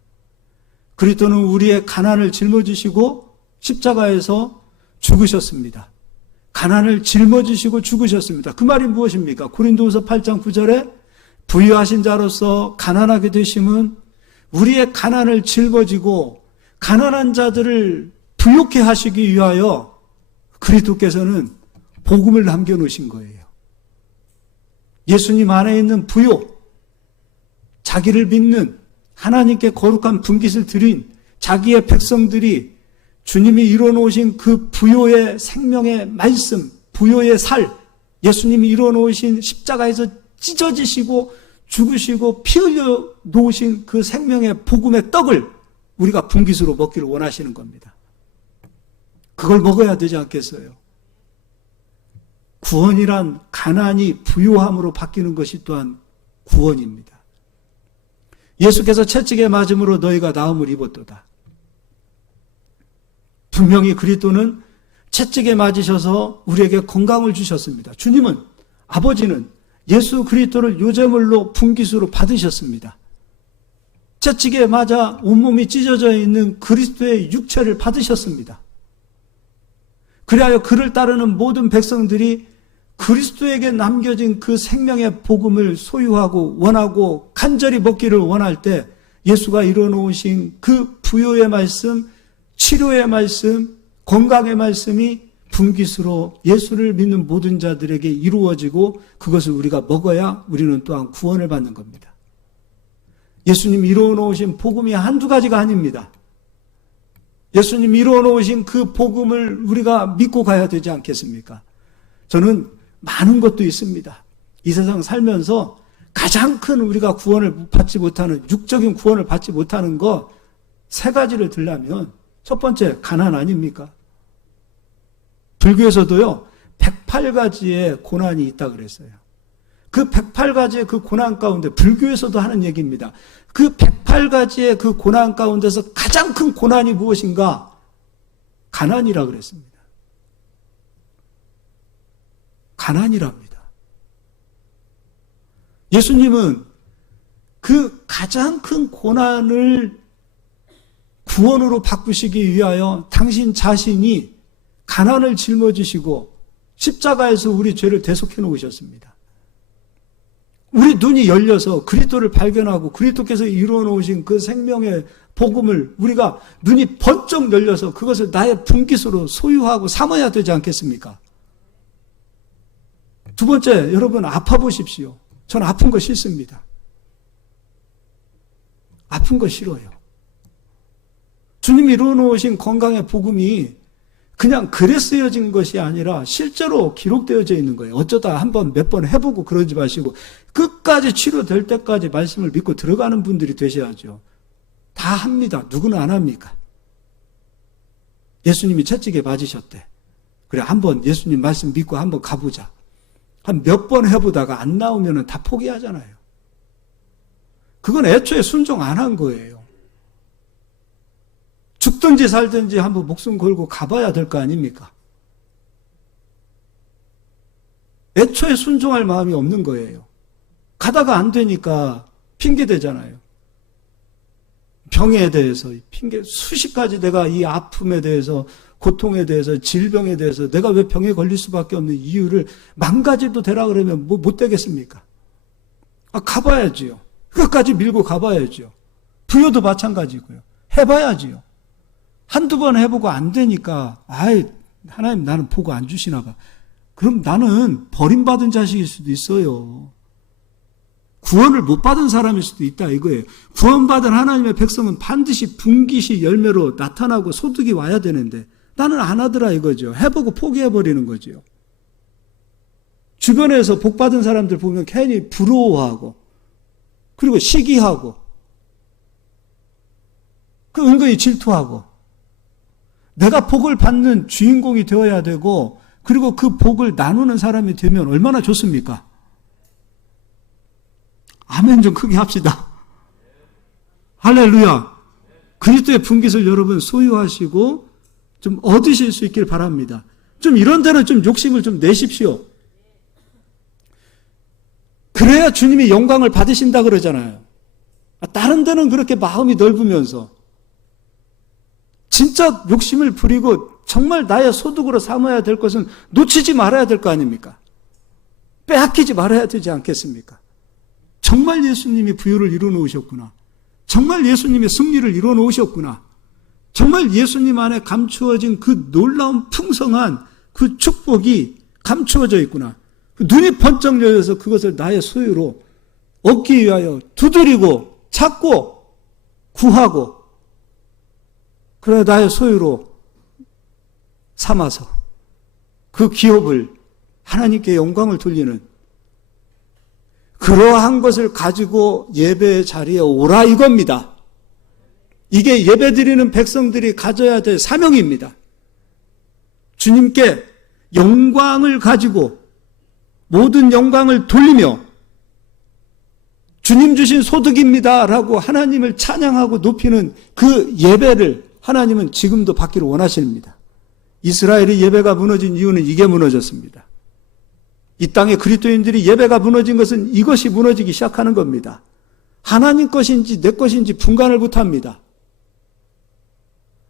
그리스도는 우리의 가난을 짊어지시고 십자가에서 죽으셨습니다. 가난을 짊어지시고 죽으셨습니다. 그 말이 무엇입니까? 고린도후서 8장 9절에 부유하신 자로서 가난하게 되심은 우리의 가난을 짊어지고 가난한 자들을 부욕해 하시기 위하여 그리스도께서는 복음을 남겨놓으신 거예요. 예수님 안에 있는 부요, 자기를 믿는 하나님께 거룩한 분깃을 드린 자기의 백성들이 주님이 이루어놓으신 그 부요의 생명의 말씀, 부요의 살, 예수님이 이루어놓으신 십자가에서 찢어지시고 죽으시고 피 흘려 놓으신 그 생명의 복음의 떡을 우리가 분깃으로 먹기를 원하시는 겁니다. 그걸 먹어야 되지 않겠어요? 구원이란 가난이 부요함으로 바뀌는 것이 또한 구원입니다. 예수께서 채찍에 맞음으로 너희가 나음을 입었도다. 분명히 그리스도는 채찍에 맞으셔서 우리에게 건강을 주셨습니다. 주님은, 아버지는 예수 그리스도를 요제물로 분깃으로 받으셨습니다. 채찍에 맞아 온몸이 찢어져 있는 그리스도의 육체를 받으셨습니다. 그리하여 그를 따르는 모든 백성들이 그리스도에게 남겨진 그 생명의 복음을 소유하고 원하고 간절히 먹기를 원할 때 예수가 이뤄놓으신 그 부요의 말씀, 치료의 말씀, 건강의 말씀이 분깃으로 예수를 믿는 모든 자들에게 이루어지고 그것을 우리가 먹어야 우리는 또한 구원을 받는 겁니다. 예수님이 이루어놓으신 복음이 한두 가지가 아닙니다. 예수님이 이루어놓으신 그 복음을 우리가 믿고 가야 되지 않겠습니까? 저는 많은 것도 있습니다. 이 세상 살면서 가장 큰 우리가 구원을 받지 못하는, 육적인 구원을 받지 못하는 것 세 가지를 들려면 첫 번째, 가난 아닙니까? 불교에서도요, 108가지의 고난이 있다 그랬어요. 그 108가지의 그 고난 가운데, 불교에서도 하는 얘기입니다. 그 108가지의 그 고난 가운데서 가장 큰 고난이 무엇인가? 가난이라 그랬습니다. 가난이랍니다. 예수님은 그 가장 큰 고난을 구원으로 바꾸시기 위하여 당신 자신이 가난을 짊어지시고 십자가에서 우리 죄를 대속해 놓으셨습니다. 우리 눈이 열려서 그리스도를 발견하고 그리스도께서 이루어 놓으신 그 생명의 복음을 우리가 눈이 번쩍 열려서 그것을 나의 분깃으로 소유하고 삼아야 되지 않겠습니까? 두 번째, 여러분 아파 보십시오. 전 아픈 거 싫습니다. 아픈 거 싫어요. 주님이 이루어 놓으신 건강의 복음이 그냥 글에 쓰여진 것이 아니라 실제로 기록되어져 있는 거예요. 어쩌다 한번 몇 번 해보고 그러지 마시고 끝까지 치료될 때까지 말씀을 믿고 들어가는 분들이 되셔야죠. 다 합니다. 누구는 안 합니까? 예수님이 채찍에 맞으셨대. 그래, 한번 예수님 말씀 믿고 한번 가보자. 한 몇 번 해보다가 안 나오면 다 포기하잖아요. 그건 애초에 순종 안 한 거예요. 죽든지 살든지 한번 목숨 걸고 가봐야 될 거 아닙니까? 애초에 순종할 마음이 없는 거예요. 가다가 안 되니까 핑계 대잖아요. 병에 대해서 핑계, 수십 가지 내가 이 아픔에 대해서, 고통에 대해서, 질병에 대해서 내가 왜 병에 걸릴 수밖에 없는 이유를 만 가지도 되라 그러면 뭐 못 되겠습니까? 가봐야지요. 끝까지 밀고 가봐야지요. 부여도 마찬가지고요. 해봐야지요. 한두 번 해보고 안 되니까, 하나님 나는 보고 안 주시나 봐. 그럼 나는 버림받은 자식일 수도 있어요. 구원을 못 받은 사람일 수도 있다 이거예요. 구원받은 하나님의 백성은 반드시 분깃이 열매로 나타나고 소득이 와야 되는데 나는 안 하더라 이거죠. 해보고 포기해버리는 거죠. 주변에서 복받은 사람들 보면 괜히 부러워하고 그리고 시기하고 은근히 질투하고 내가 복을 받는 주인공이 되어야 되고, 그리고 그 복을 나누는 사람이 되면 얼마나 좋습니까? 아멘 좀 크게 합시다. 할렐루야. 그리스도의 분깃을 여러분 소유하시고 좀 얻으실 수 있길 바랍니다. 좀 이런 데는 좀 욕심을 좀 내십시오. 그래야 주님이 영광을 받으신다 그러잖아요. 다른 데는 그렇게 마음이 넓으면서 진짜 욕심을 부리고 정말 나의 소득으로 삼아야 될 것은 놓치지 말아야 될 거 아닙니까? 빼앗기지 말아야 되지 않겠습니까? 정말 예수님이 부유를 이루어 놓으셨구나. 정말 예수님의 승리를 이루어 놓으셨구나. 정말 예수님 안에 감추어진 그 놀라운 풍성한 그 축복이 감추어져 있구나. 눈이 번쩍 열려서 그것을 나의 소유로 얻기 위하여 두드리고 찾고 구하고, 그래 나의 소유로 삼아서 그 기업을 하나님께 영광을 돌리는 그러한 것을 가지고 예배의 자리에 오라 이겁니다. 이게 예배드리는 백성들이 가져야 될 사명입니다. 주님께 영광을 가지고 모든 영광을 돌리며 주님 주신 소득입니다라고 하나님을 찬양하고 높이는 그 예배를 하나님은 지금도 받기를 원하십니다. 이스라엘이 예배가 무너진 이유는 이게 무너졌습니다. 이 땅의 그리스도인들이 예배가 무너진 것은 이것이 무너지기 시작하는 겁니다. 하나님 것인지 내 것인지 분간을 못합니다.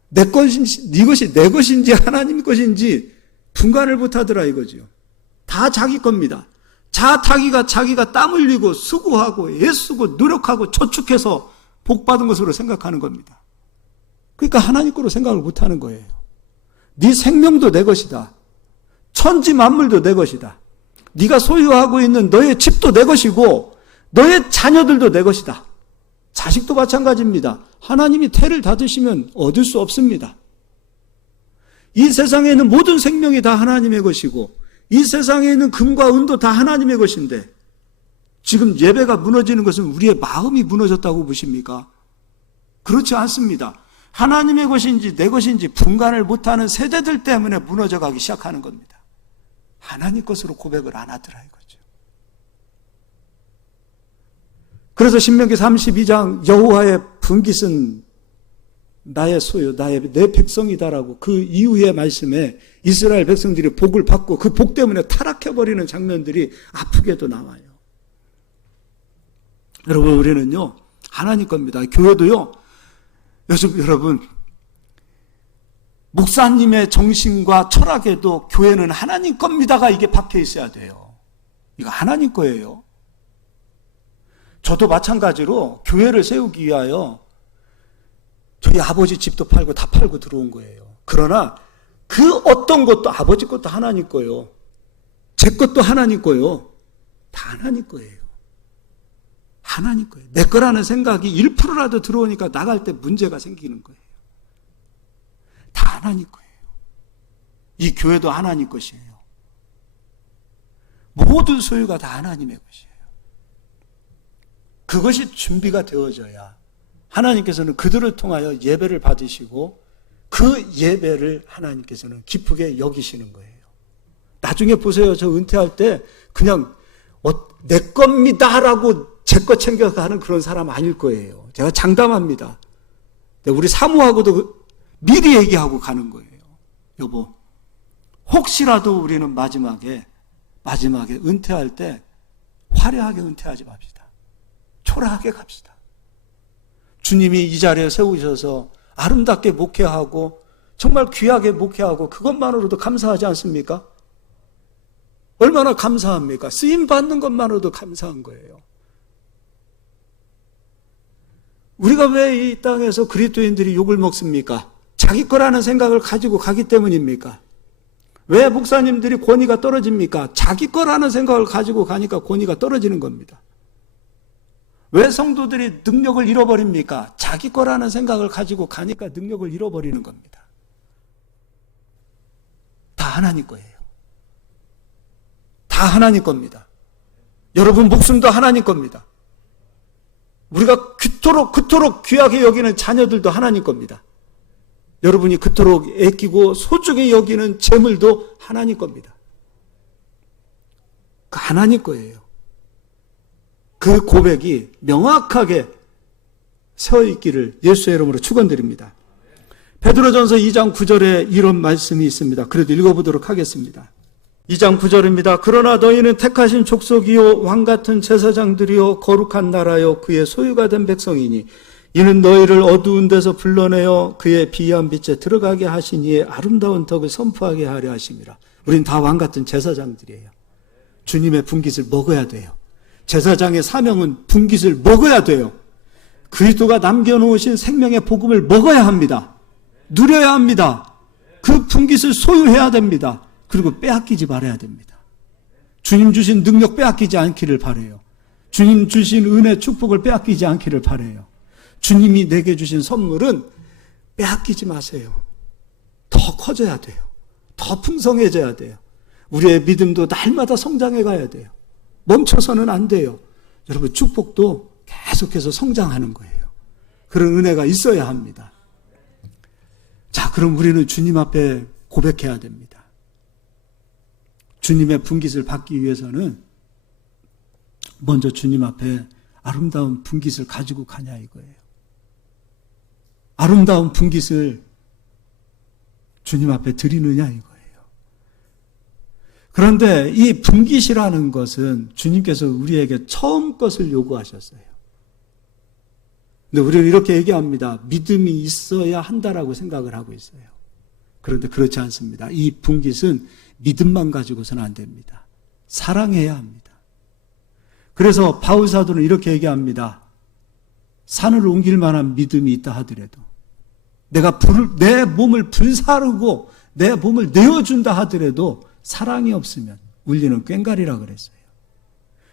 내 것인지, 이것이 내 것인지 하나님 것인지 분간을 못하더라 이거죠. 다 자기 겁니다. 자기가 땀 흘리고 수고하고 애쓰고 노력하고 저축해서 복받은 것으로 생각하는 겁니다. 그러니까 하나님 거로 생각을 못하는 거예요. 네 생명도 내 것이다. 천지 만물도 내 것이다. 네가 소유하고 있는 너의 집도 내 것이고 너의 자녀들도 내 것이다. 자식도 마찬가지입니다. 하나님이 태를 닫으시면 얻을 수 없습니다. 이 세상에 있는 모든 생명이 다 하나님의 것이고 이 세상에 있는 금과 은도 다 하나님의 것인데 지금 예배가 무너지는 것은 우리의 마음이 무너졌다고 보십니까? 그렇지 않습니다. 하나님의 것인지 내 것인지 분간을 못하는 세대들 때문에 무너져가기 시작하는 겁니다. 하나님 것으로 고백을 안 하더라 이거죠. 그래서 신명기 32장 여호와의 분깃은 나의 소유, 내 백성이다라고 그 이후의 말씀에 이스라엘 백성들이 복을 받고 그 복 때문에 타락해버리는 장면들이 아프게도 나와요. 여러분, 우리는요 하나님 겁니다. 교회도요, 여러분 목사님의 정신과 철학에도 교회는 하나님 겁니다가 이게 박혀 있어야 돼요. 이거 하나님 거예요. 저도 마찬가지로 교회를 세우기 위하여 저희 아버지 집도 팔고 다 팔고 들어온 거예요. 그러나 그 어떤 것도 아버지 것도 하나님 거예요. 제 것도 하나님 거예요. 다 하나님 거예요. 하나님 거예요. 내 거라는 생각이 1%라도 들어오니까 나갈 때 문제가 생기는 거예요. 다 하나님 거예요. 이 교회도 하나님 것이에요. 모든 소유가 다 하나님의 것이에요. 그것이 준비가 되어져야 하나님께서는 그들을 통하여 예배를 받으시고 그 예배를 하나님께서는 기쁘게 여기시는 거예요. 나중에 보세요. 저 은퇴할 때 그냥 내 겁니다라고 제 거 챙겨가는 그런 사람 아닐 거예요. 제가 장담합니다. 우리 사모하고도 미리 얘기하고 가는 거예요. 여보, 혹시라도 우리는 마지막에 은퇴할 때 화려하게 은퇴하지 맙시다. 초라하게 갑시다. 주님이 이 자리에 세우셔서 아름답게 목회하고 정말 귀하게 목회하고 그것만으로도 감사하지 않습니까? 얼마나 감사합니까? 쓰임 받는 것만으로도 감사한 거예요. 우리가 왜 이 땅에서 그리스도인들이 욕을 먹습니까? 자기 거라는 생각을 가지고 가기 때문입니까? 왜 목사님들이 권위가 떨어집니까? 자기 거라는 생각을 가지고 가니까 권위가 떨어지는 겁니다. 왜 성도들이 능력을 잃어버립니까? 자기 거라는 생각을 가지고 가니까 능력을 잃어버리는 겁니다. 다 하나님 거예요. 다 하나님 겁니다. 여러분 목숨도 하나님 겁니다. 우리가 그토록 귀하게 여기는 자녀들도 하나님 겁니다. 여러분이 그토록 애끼고 소중히 여기는 재물도 하나님 겁니다. 그 하나님 거예요. 그 고백이 명확하게 세워있기를 예수의 이름으로 축원드립니다. 베드로전서 2장 9절에 이런 말씀이 있습니다. 그래도 읽어보도록 하겠습니다. 2장 9절입니다. 그러나 너희는 택하신 족속이요 왕같은 제사장들이요 거룩한 나라요 그의 소유가 된 백성이니 이는 너희를 어두운 데서 불러내어 그의 비한 빛에 들어가게 하신 이의 아름다운 덕을 선포하게 하려 하심이라. 우린 다 왕같은 제사장들이에요. 주님의 분깃을 먹어야 돼요. 제사장의 사명은 분깃을 먹어야 돼요. 그리스도가 남겨놓으신 생명의 복음을 먹어야 합니다. 누려야 합니다. 그 분깃을 소유해야 됩니다. 그리고 빼앗기지 말아야 됩니다. 주님 주신 능력 빼앗기지 않기를 바라요. 주님 주신 은혜 축복을 빼앗기지 않기를 바라요. 주님이 내게 주신 선물은 빼앗기지 마세요. 더 커져야 돼요. 더 풍성해져야 돼요. 우리의 믿음도 날마다 성장해 가야 돼요. 멈춰서는 안 돼요. 여러분 축복도 계속해서 성장하는 거예요. 그런 은혜가 있어야 합니다. 자, 그럼 우리는 주님 앞에 고백해야 됩니다. 주님의 분깃을 받기 위해서는 먼저 주님 앞에 아름다운 분깃을 가지고 가냐 이거예요. 아름다운 분깃을 주님 앞에 드리느냐 이거예요. 그런데 이 분깃이라는 것은 주님께서 우리에게 처음 것을 요구하셨어요. 근데 우리는 이렇게 얘기합니다. 믿음이 있어야 한다라고 생각을 하고 있어요. 그런데 그렇지 않습니다. 이 분깃은 믿음만 가지고서는 안 됩니다. 사랑해야 합니다. 그래서 바울 사도는 이렇게 얘기합니다. 산을 옮길 만한 믿음이 있다 하더라도 내가 내 몸을 불사르고 내 몸을 내어준다 하더라도 사랑이 없으면 울리는 꽹과리라 그랬어요.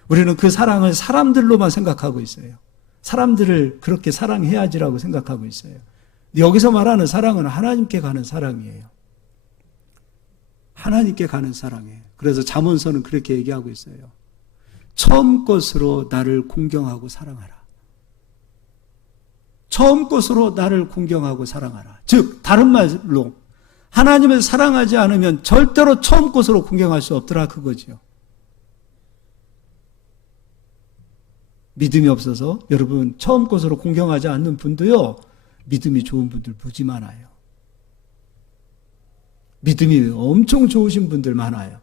우리는 그 사랑을 사람들로만 생각하고 있어요. 사람들을 그렇게 사랑해야지라고 생각하고 있어요. 여기서 말하는 사랑은 하나님께 가는 사랑이에요. 하나님께 가는 사랑이에요. 그래서 잠언서는 그렇게 얘기하고 있어요. 처음 것으로 나를 공경하고 사랑하라. 처음 것으로 나를 공경하고 사랑하라. 즉 다른 말로 하나님을 사랑하지 않으면 절대로 처음 것으로 공경할 수 없더라 그거지요. 믿음이 없어서 여러분 처음 것으로 공경하지 않는 분도요. 믿음이 좋은 분들 무지 많아요. 믿음이 엄청 좋으신 분들 많아요.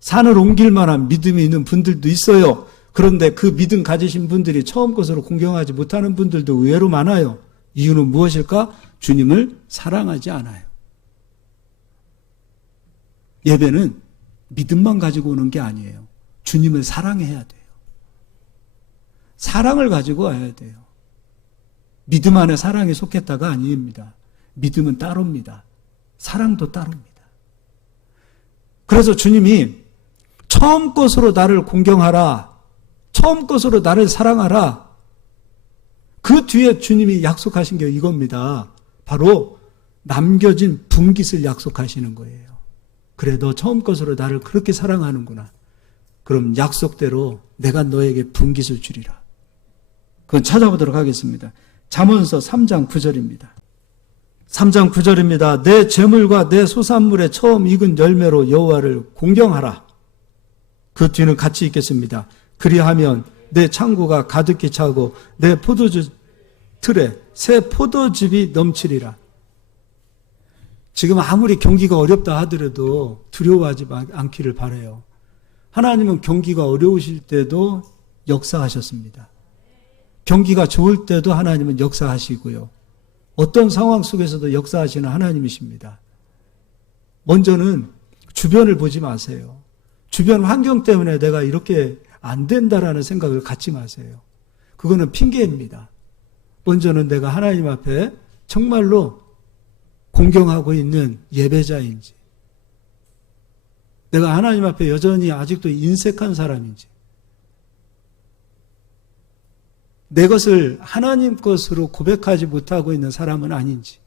산을 옮길 만한 믿음이 있는 분들도 있어요. 그런데 그 믿음 가지신 분들이 처음 것으로 공경하지 못하는 분들도 의외로 많아요. 이유는 무엇일까? 주님을 사랑하지 않아요. 예배는 믿음만 가지고 오는 게 아니에요. 주님을 사랑해야 돼요. 사랑을 가지고 와야 돼요. 믿음 안에 사랑이 속했다가 아닙니다. 믿음은 따로입니다. 사랑도 따로입니다. 그래서 주님이 처음 것으로 나를 공경하라. 처음 것으로 나를 사랑하라. 그 뒤에 주님이 약속하신 게 이겁니다. 바로 남겨진 분깃을 약속하시는 거예요. 그래, 너 처음 것으로 나를 그렇게 사랑하는구나. 그럼 약속대로 내가 너에게 분깃을 주리라. 그건 찾아보도록 하겠습니다. 잠언서 3장 9절입니다. 3장 9절입니다. 내 재물과 내 소산물의 처음 익은 열매로 여호와를 공경하라. 그 뒤는 같이 읽겠습니다. 그리하면 내 창고가 가득히 차고 내 포도주 틀에 새 포도즙이 넘치리라. 지금 아무리 경기가 어렵다 하더라도 두려워하지 않기를 바라요. 하나님은 경기가 어려우실 때도 역사하셨습니다. 경기가 좋을 때도 하나님은 역사하시고요. 어떤 상황 속에서도 역사하시는 하나님이십니다. 먼저는 주변을 보지 마세요. 주변 환경 때문에 내가 이렇게 안 된다라는 생각을 갖지 마세요. 그거는 핑계입니다. 먼저는 내가 하나님 앞에 정말로 공경하고 있는 예배자인지, 내가 하나님 앞에 여전히 아직도 인색한 사람인지, 내 것을 하나님 것으로 고백하지 못하고 있는 사람은 아닌지,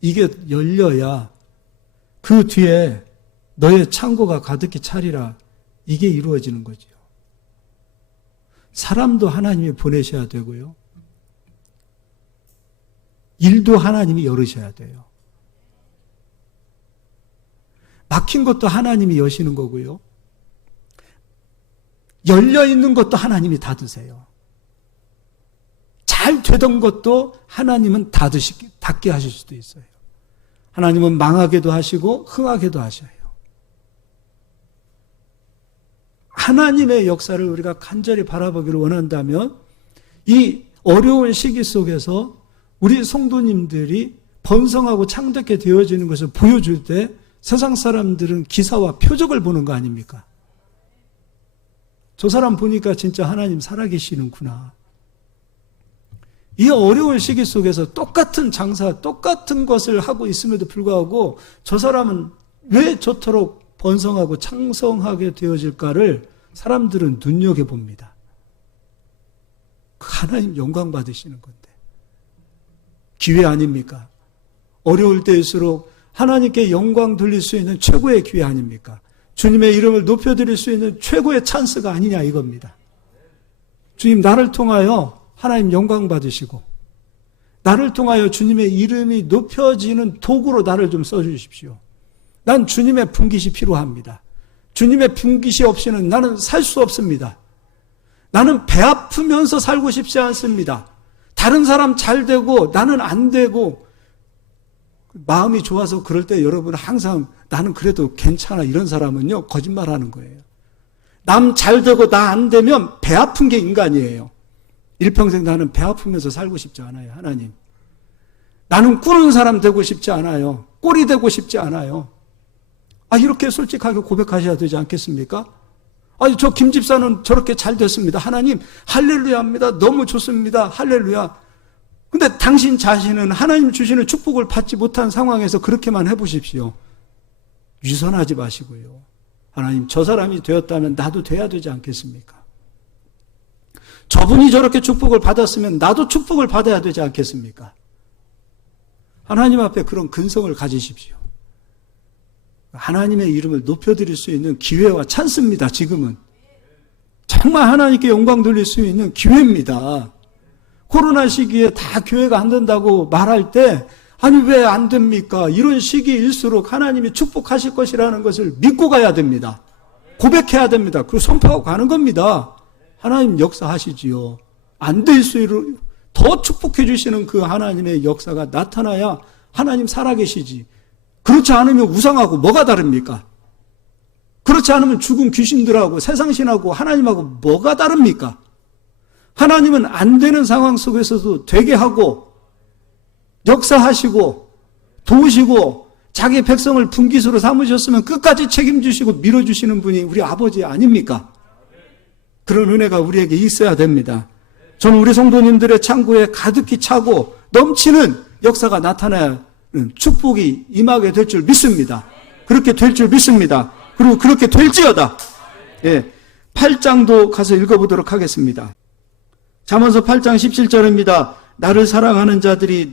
이게 열려야 그 뒤에 너의 창고가 가득히 차리라, 이게 이루어지는 거죠. 사람도 하나님이 보내셔야 되고요. 일도 하나님이 열으셔야 돼요. 막힌 것도 하나님이 여시는 거고요. 열려있는 것도 하나님이 닫으세요. 잘 되던 것도 하나님은 닫게 하실 수도 있어요. 하나님은 망하게도 하시고 흥하게도 하셔요. 하나님의 역사를 우리가 간절히 바라보기를 원한다면 이 어려운 시기 속에서 우리 성도님들이 번성하고 창대하게 되어지는 것을 보여줄 때 세상 사람들은 기사와 표적을 보는 거 아닙니까? 저 사람 보니까 진짜 하나님 살아계시는구나. 이 어려운 시기 속에서 똑같은 장사, 똑같은 것을 하고 있음에도 불구하고 저 사람은 왜 저토록 번성하고 창성하게 되어질까를 사람들은 눈여겨봅니다. 하나님 영광 받으시는 건데. 기회 아닙니까? 어려울 때일수록 하나님께 영광 돌릴 수 있는 최고의 기회 아닙니까? 주님의 이름을 높여드릴 수 있는 최고의 찬스가 아니냐 이겁니다. 주님 나를 통하여 하나님 영광 받으시고 나를 통하여 주님의 이름이 높여지는 도구로 나를 좀 써주십시오. 난 주님의 분깃이 필요합니다. 주님의 분깃이 없이는 나는 살 수 없습니다. 나는 배 아프면서 살고 싶지 않습니다. 다른 사람 잘 되고 나는 안 되고 마음이 좋아서 그럴 때 여러분 항상 나는 그래도 괜찮아 이런 사람은요 거짓말하는 거예요. 남 잘 되고 나 안 되면 배 아픈 게 인간이에요. 일평생 나는 배 아프면서 살고 싶지 않아요. 하나님. 나는 꾸는 사람 되고 싶지 않아요. 꼴이 되고 싶지 않아요. 이렇게 솔직하게 고백하셔야 되지 않겠습니까? 저 김 집사는 저렇게 잘 됐습니다. 하나님 할렐루야 합니다. 너무 좋습니다. 할렐루야. 근데 당신 자신은 하나님 주시는 축복을 받지 못한 상황에서 그렇게만 해보십시오. 위선하지 마시고요. 하나님 저 사람이 되었다면 나도 돼야 되지 않겠습니까? 저분이 저렇게 축복을 받았으면 나도 축복을 받아야 되지 않겠습니까? 하나님 앞에 그런 근성을 가지십시오. 하나님의 이름을 높여드릴 수 있는 기회와 찬스입니다. 지금은. 정말 하나님께 영광 돌릴 수 있는 기회입니다. 코로나 시기에 다 교회가 안 된다고 말할 때 아니 왜 안 됩니까? 이런 시기일수록 하나님이 축복하실 것이라는 것을 믿고 가야 됩니다. 고백해야 됩니다. 그리고 선포하고 가는 겁니다. 하나님 역사하시지요. 안 될수록 더 축복해 주시는 그 하나님의 역사가 나타나야 하나님 살아계시지. 그렇지 않으면 우상하고 뭐가 다릅니까? 그렇지 않으면 죽은 귀신들하고 세상신하고 하나님하고 뭐가 다릅니까? 하나님은 안 되는 상황 속에서도 되게 하고 역사하시고 도우시고 자기 백성을 분깃으로 삼으셨으면 끝까지 책임지시고 밀어주시는 분이 우리 아버지 아닙니까? 그런 은혜가 우리에게 있어야 됩니다. 저는 우리 성도님들의 창고에 가득히 차고 넘치는 역사가 나타나야 축복이 임하게 될 줄 믿습니다. 그렇게 될 줄 믿습니다. 그리고 그렇게 될지어다. 8장도 가서 읽어보도록 하겠습니다. 잠언서 8장 17절입니다. 나를 사랑하는 자들이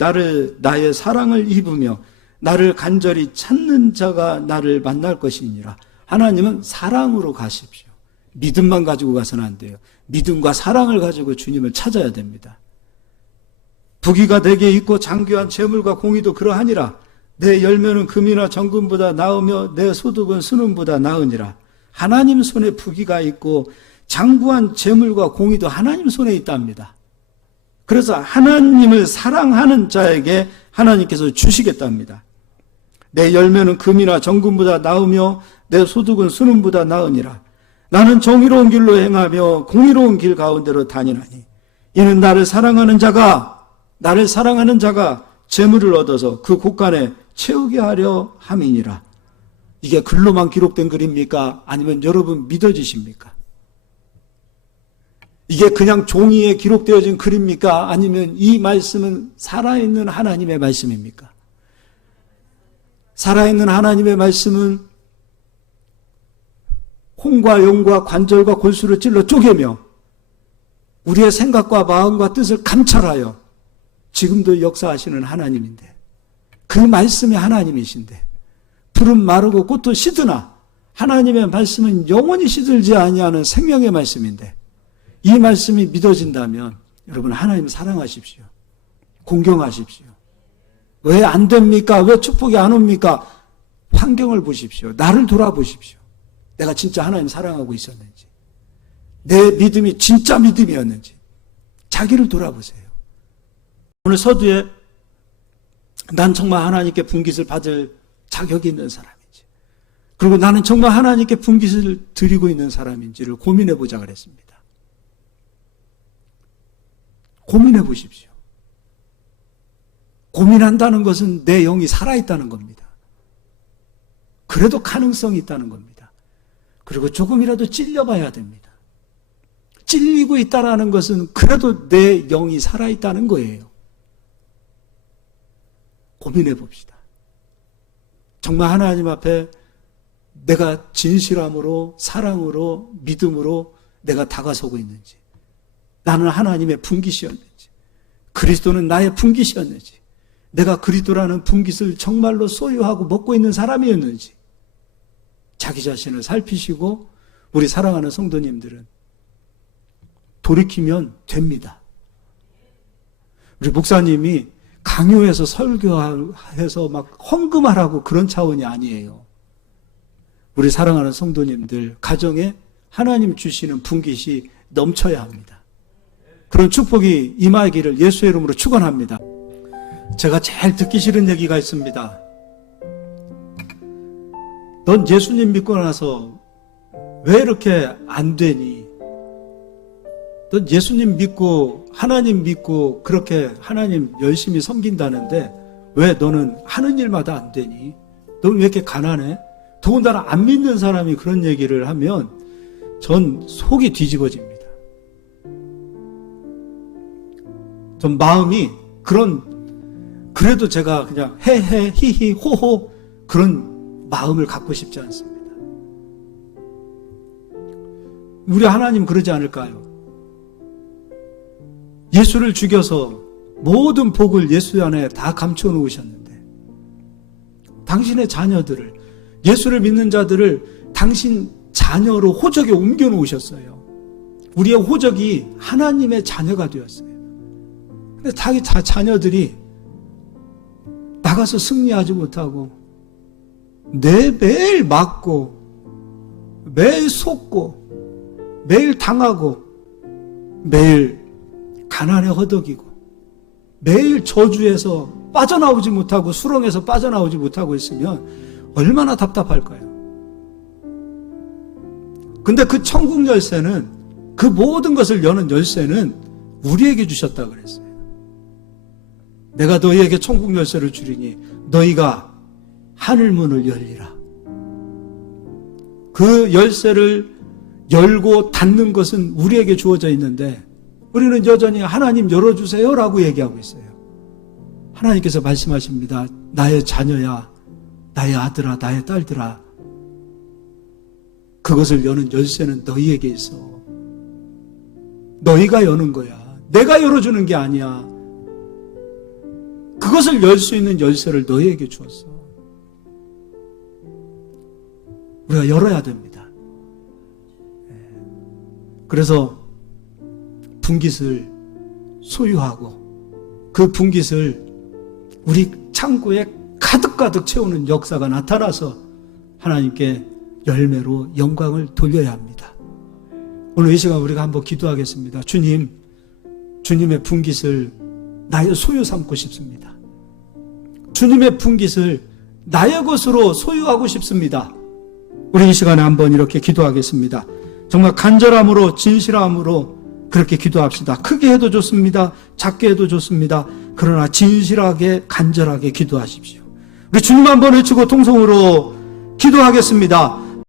나의 사랑을 입으며 나를 간절히 찾는 자가 나를 만날 것이니라. 하나님은 사랑으로 가십시오. 믿음만 가지고 가서는 안 돼요. 믿음과 사랑을 가지고 주님을 찾아야 됩니다. 부귀가 내게 있고 장귀한 재물과 공의도 그러하니라. 내 열매는 금이나 정금보다 나으며 내 소득은 순음보다 나으니라. 하나님 손에 부귀가 있고 장구한 재물과 공의도 하나님 손에 있답니다. 그래서 하나님을 사랑하는 자에게 하나님께서 주시겠답니다. 내 열매는 금이나 정금보다 나으며 내 소득은 순음보다 나으니라. 나는 정의로운 길로 행하며 공의로운 길 가운데로 다니나니 이는 나를 사랑하는 자가 재물을 얻어서 그 곳간에 채우게 하려 함이니라. 이게 글로만 기록된 글입니까? 아니면 여러분 믿어지십니까? 이게 그냥 종이에 기록되어진 글입니까? 아니면 이 말씀은 살아있는 하나님의 말씀입니까? 살아있는 하나님의 말씀은 혼과 영과 관절과 골수를 찔러 쪼개며 우리의 생각과 마음과 뜻을 감찰하여 지금도 역사하시는 하나님인데 그 말씀이 하나님이신데 풀은 마르고 꽃은 시드나 하나님의 말씀은 영원히 시들지 아니하는 생명의 말씀인데 이 말씀이 믿어진다면 여러분 하나님 사랑하십시오. 공경하십시오. 왜 안 됩니까? 왜 축복이 안 옵니까? 환경을 보십시오. 나를 돌아보십시오. 내가 진짜 하나님 사랑하고 있었는지, 내 믿음이 진짜 믿음이었는지 자기를 돌아보세요. 오늘 서두에 난 정말 하나님께 분깃을 받을 자격이 있는 사람인지, 그리고 나는 정말 하나님께 분깃을 드리고 있는 사람인지를 고민해 보자 그랬습니다. 고민해 보십시오. 고민한다는 것은 내 영이 살아있다는 겁니다. 그래도 가능성이 있다는 겁니다. 그리고 조금이라도 찔려봐야 됩니다. 찔리고 있다는 것은 그래도 내 영이 살아있다는 거예요. 고민해 봅시다. 정말 하나님 앞에 내가 진실함으로, 사랑으로, 믿음으로 내가 다가서고 있는지, 나는 하나님의 분깃이었는지, 그리스도는 나의 분깃이었는지, 내가 그리스도라는 분깃을 정말로 소유하고 먹고 있는 사람이었는지 자기 자신을 살피시고, 우리 사랑하는 성도님들은 돌이키면 됩니다. 우리 목사님이 강요해서 설교해서 막 헌금하라고 그런 차원이 아니에요. 우리 사랑하는 성도님들 가정에 하나님 주시는 분깃이 넘쳐야 합니다. 그런 축복이 임하기를 예수의 이름으로 축원합니다. 제가 제일 듣기 싫은 얘기가 있습니다. 넌 예수님 믿고 나서 왜 이렇게 안 되니? 넌 예수님 믿고 하나님 믿고 그렇게 하나님 열심히 섬긴다는데 왜 너는 하는 일마다 안 되니? 넌 왜 이렇게 가난해? 더군다나 안 믿는 사람이 그런 얘기를 하면 전 속이 뒤집어집니다. 전 마음이 그래도 제가 그냥 헤헤 히히 호호 그런 마음을 갖고 싶지 않습니다. 우리 하나님 그러지 않을까요? 예수를 죽여서 모든 복을 예수 안에 다 감춰 놓으셨는데, 당신의 자녀들을, 예수를 믿는 자들을 당신 자녀로 호적에 옮겨 놓으셨어요. 우리의 호적이 하나님의 자녀가 되었어요. 근데 자기 자녀들이 나가서 승리하지 못하고 매일 맞고 매일 속고 매일 당하고 매일 가난에 허덕이고 매일 저주에서 빠져나오지 못하고 수렁에서 빠져나오지 못하고 있으면 얼마나 답답할까요? 근데 그 천국 열쇠는, 그 모든 것을 여는 열쇠는 우리에게 주셨다고 그랬어요. 내가 너희에게 천국 열쇠를 주리니 너희가 하늘문을 열리라. 그 열쇠를 열고 닫는 것은 우리에게 주어져 있는데 우리는 여전히 하나님 열어주세요 라고 얘기하고 있어요. 하나님께서 말씀하십니다. 나의 자녀야, 나의 아들아, 나의 딸들아, 그것을 여는 열쇠는 너희에게 있어. 너희가 여는 거야. 내가 열어주는 게 아니야. 그것을 열 수 있는 열쇠를 너희에게 주었어. 우리가 열어야 됩니다. 그래서 분깃을 소유하고 그 분깃을 우리 창고에 가득가득 채우는 역사가 나타나서 하나님께 열매로 영광을 돌려야 합니다. 오늘 이 시간 우리가 한번 기도하겠습니다. 주님, 주님의 분깃을 나의 소유 삼고 싶습니다. 주님의 분깃을 나의 것으로 소유하고 싶습니다. 우리 이 시간에 한번 이렇게 기도하겠습니다. 정말 간절함으로, 진실함으로 그렇게 기도합시다. 크게 해도 좋습니다. 작게 해도 좋습니다. 그러나 진실하게, 간절하게 기도하십시오. 우리 주님 한번 외치고 통성으로 기도하겠습니다.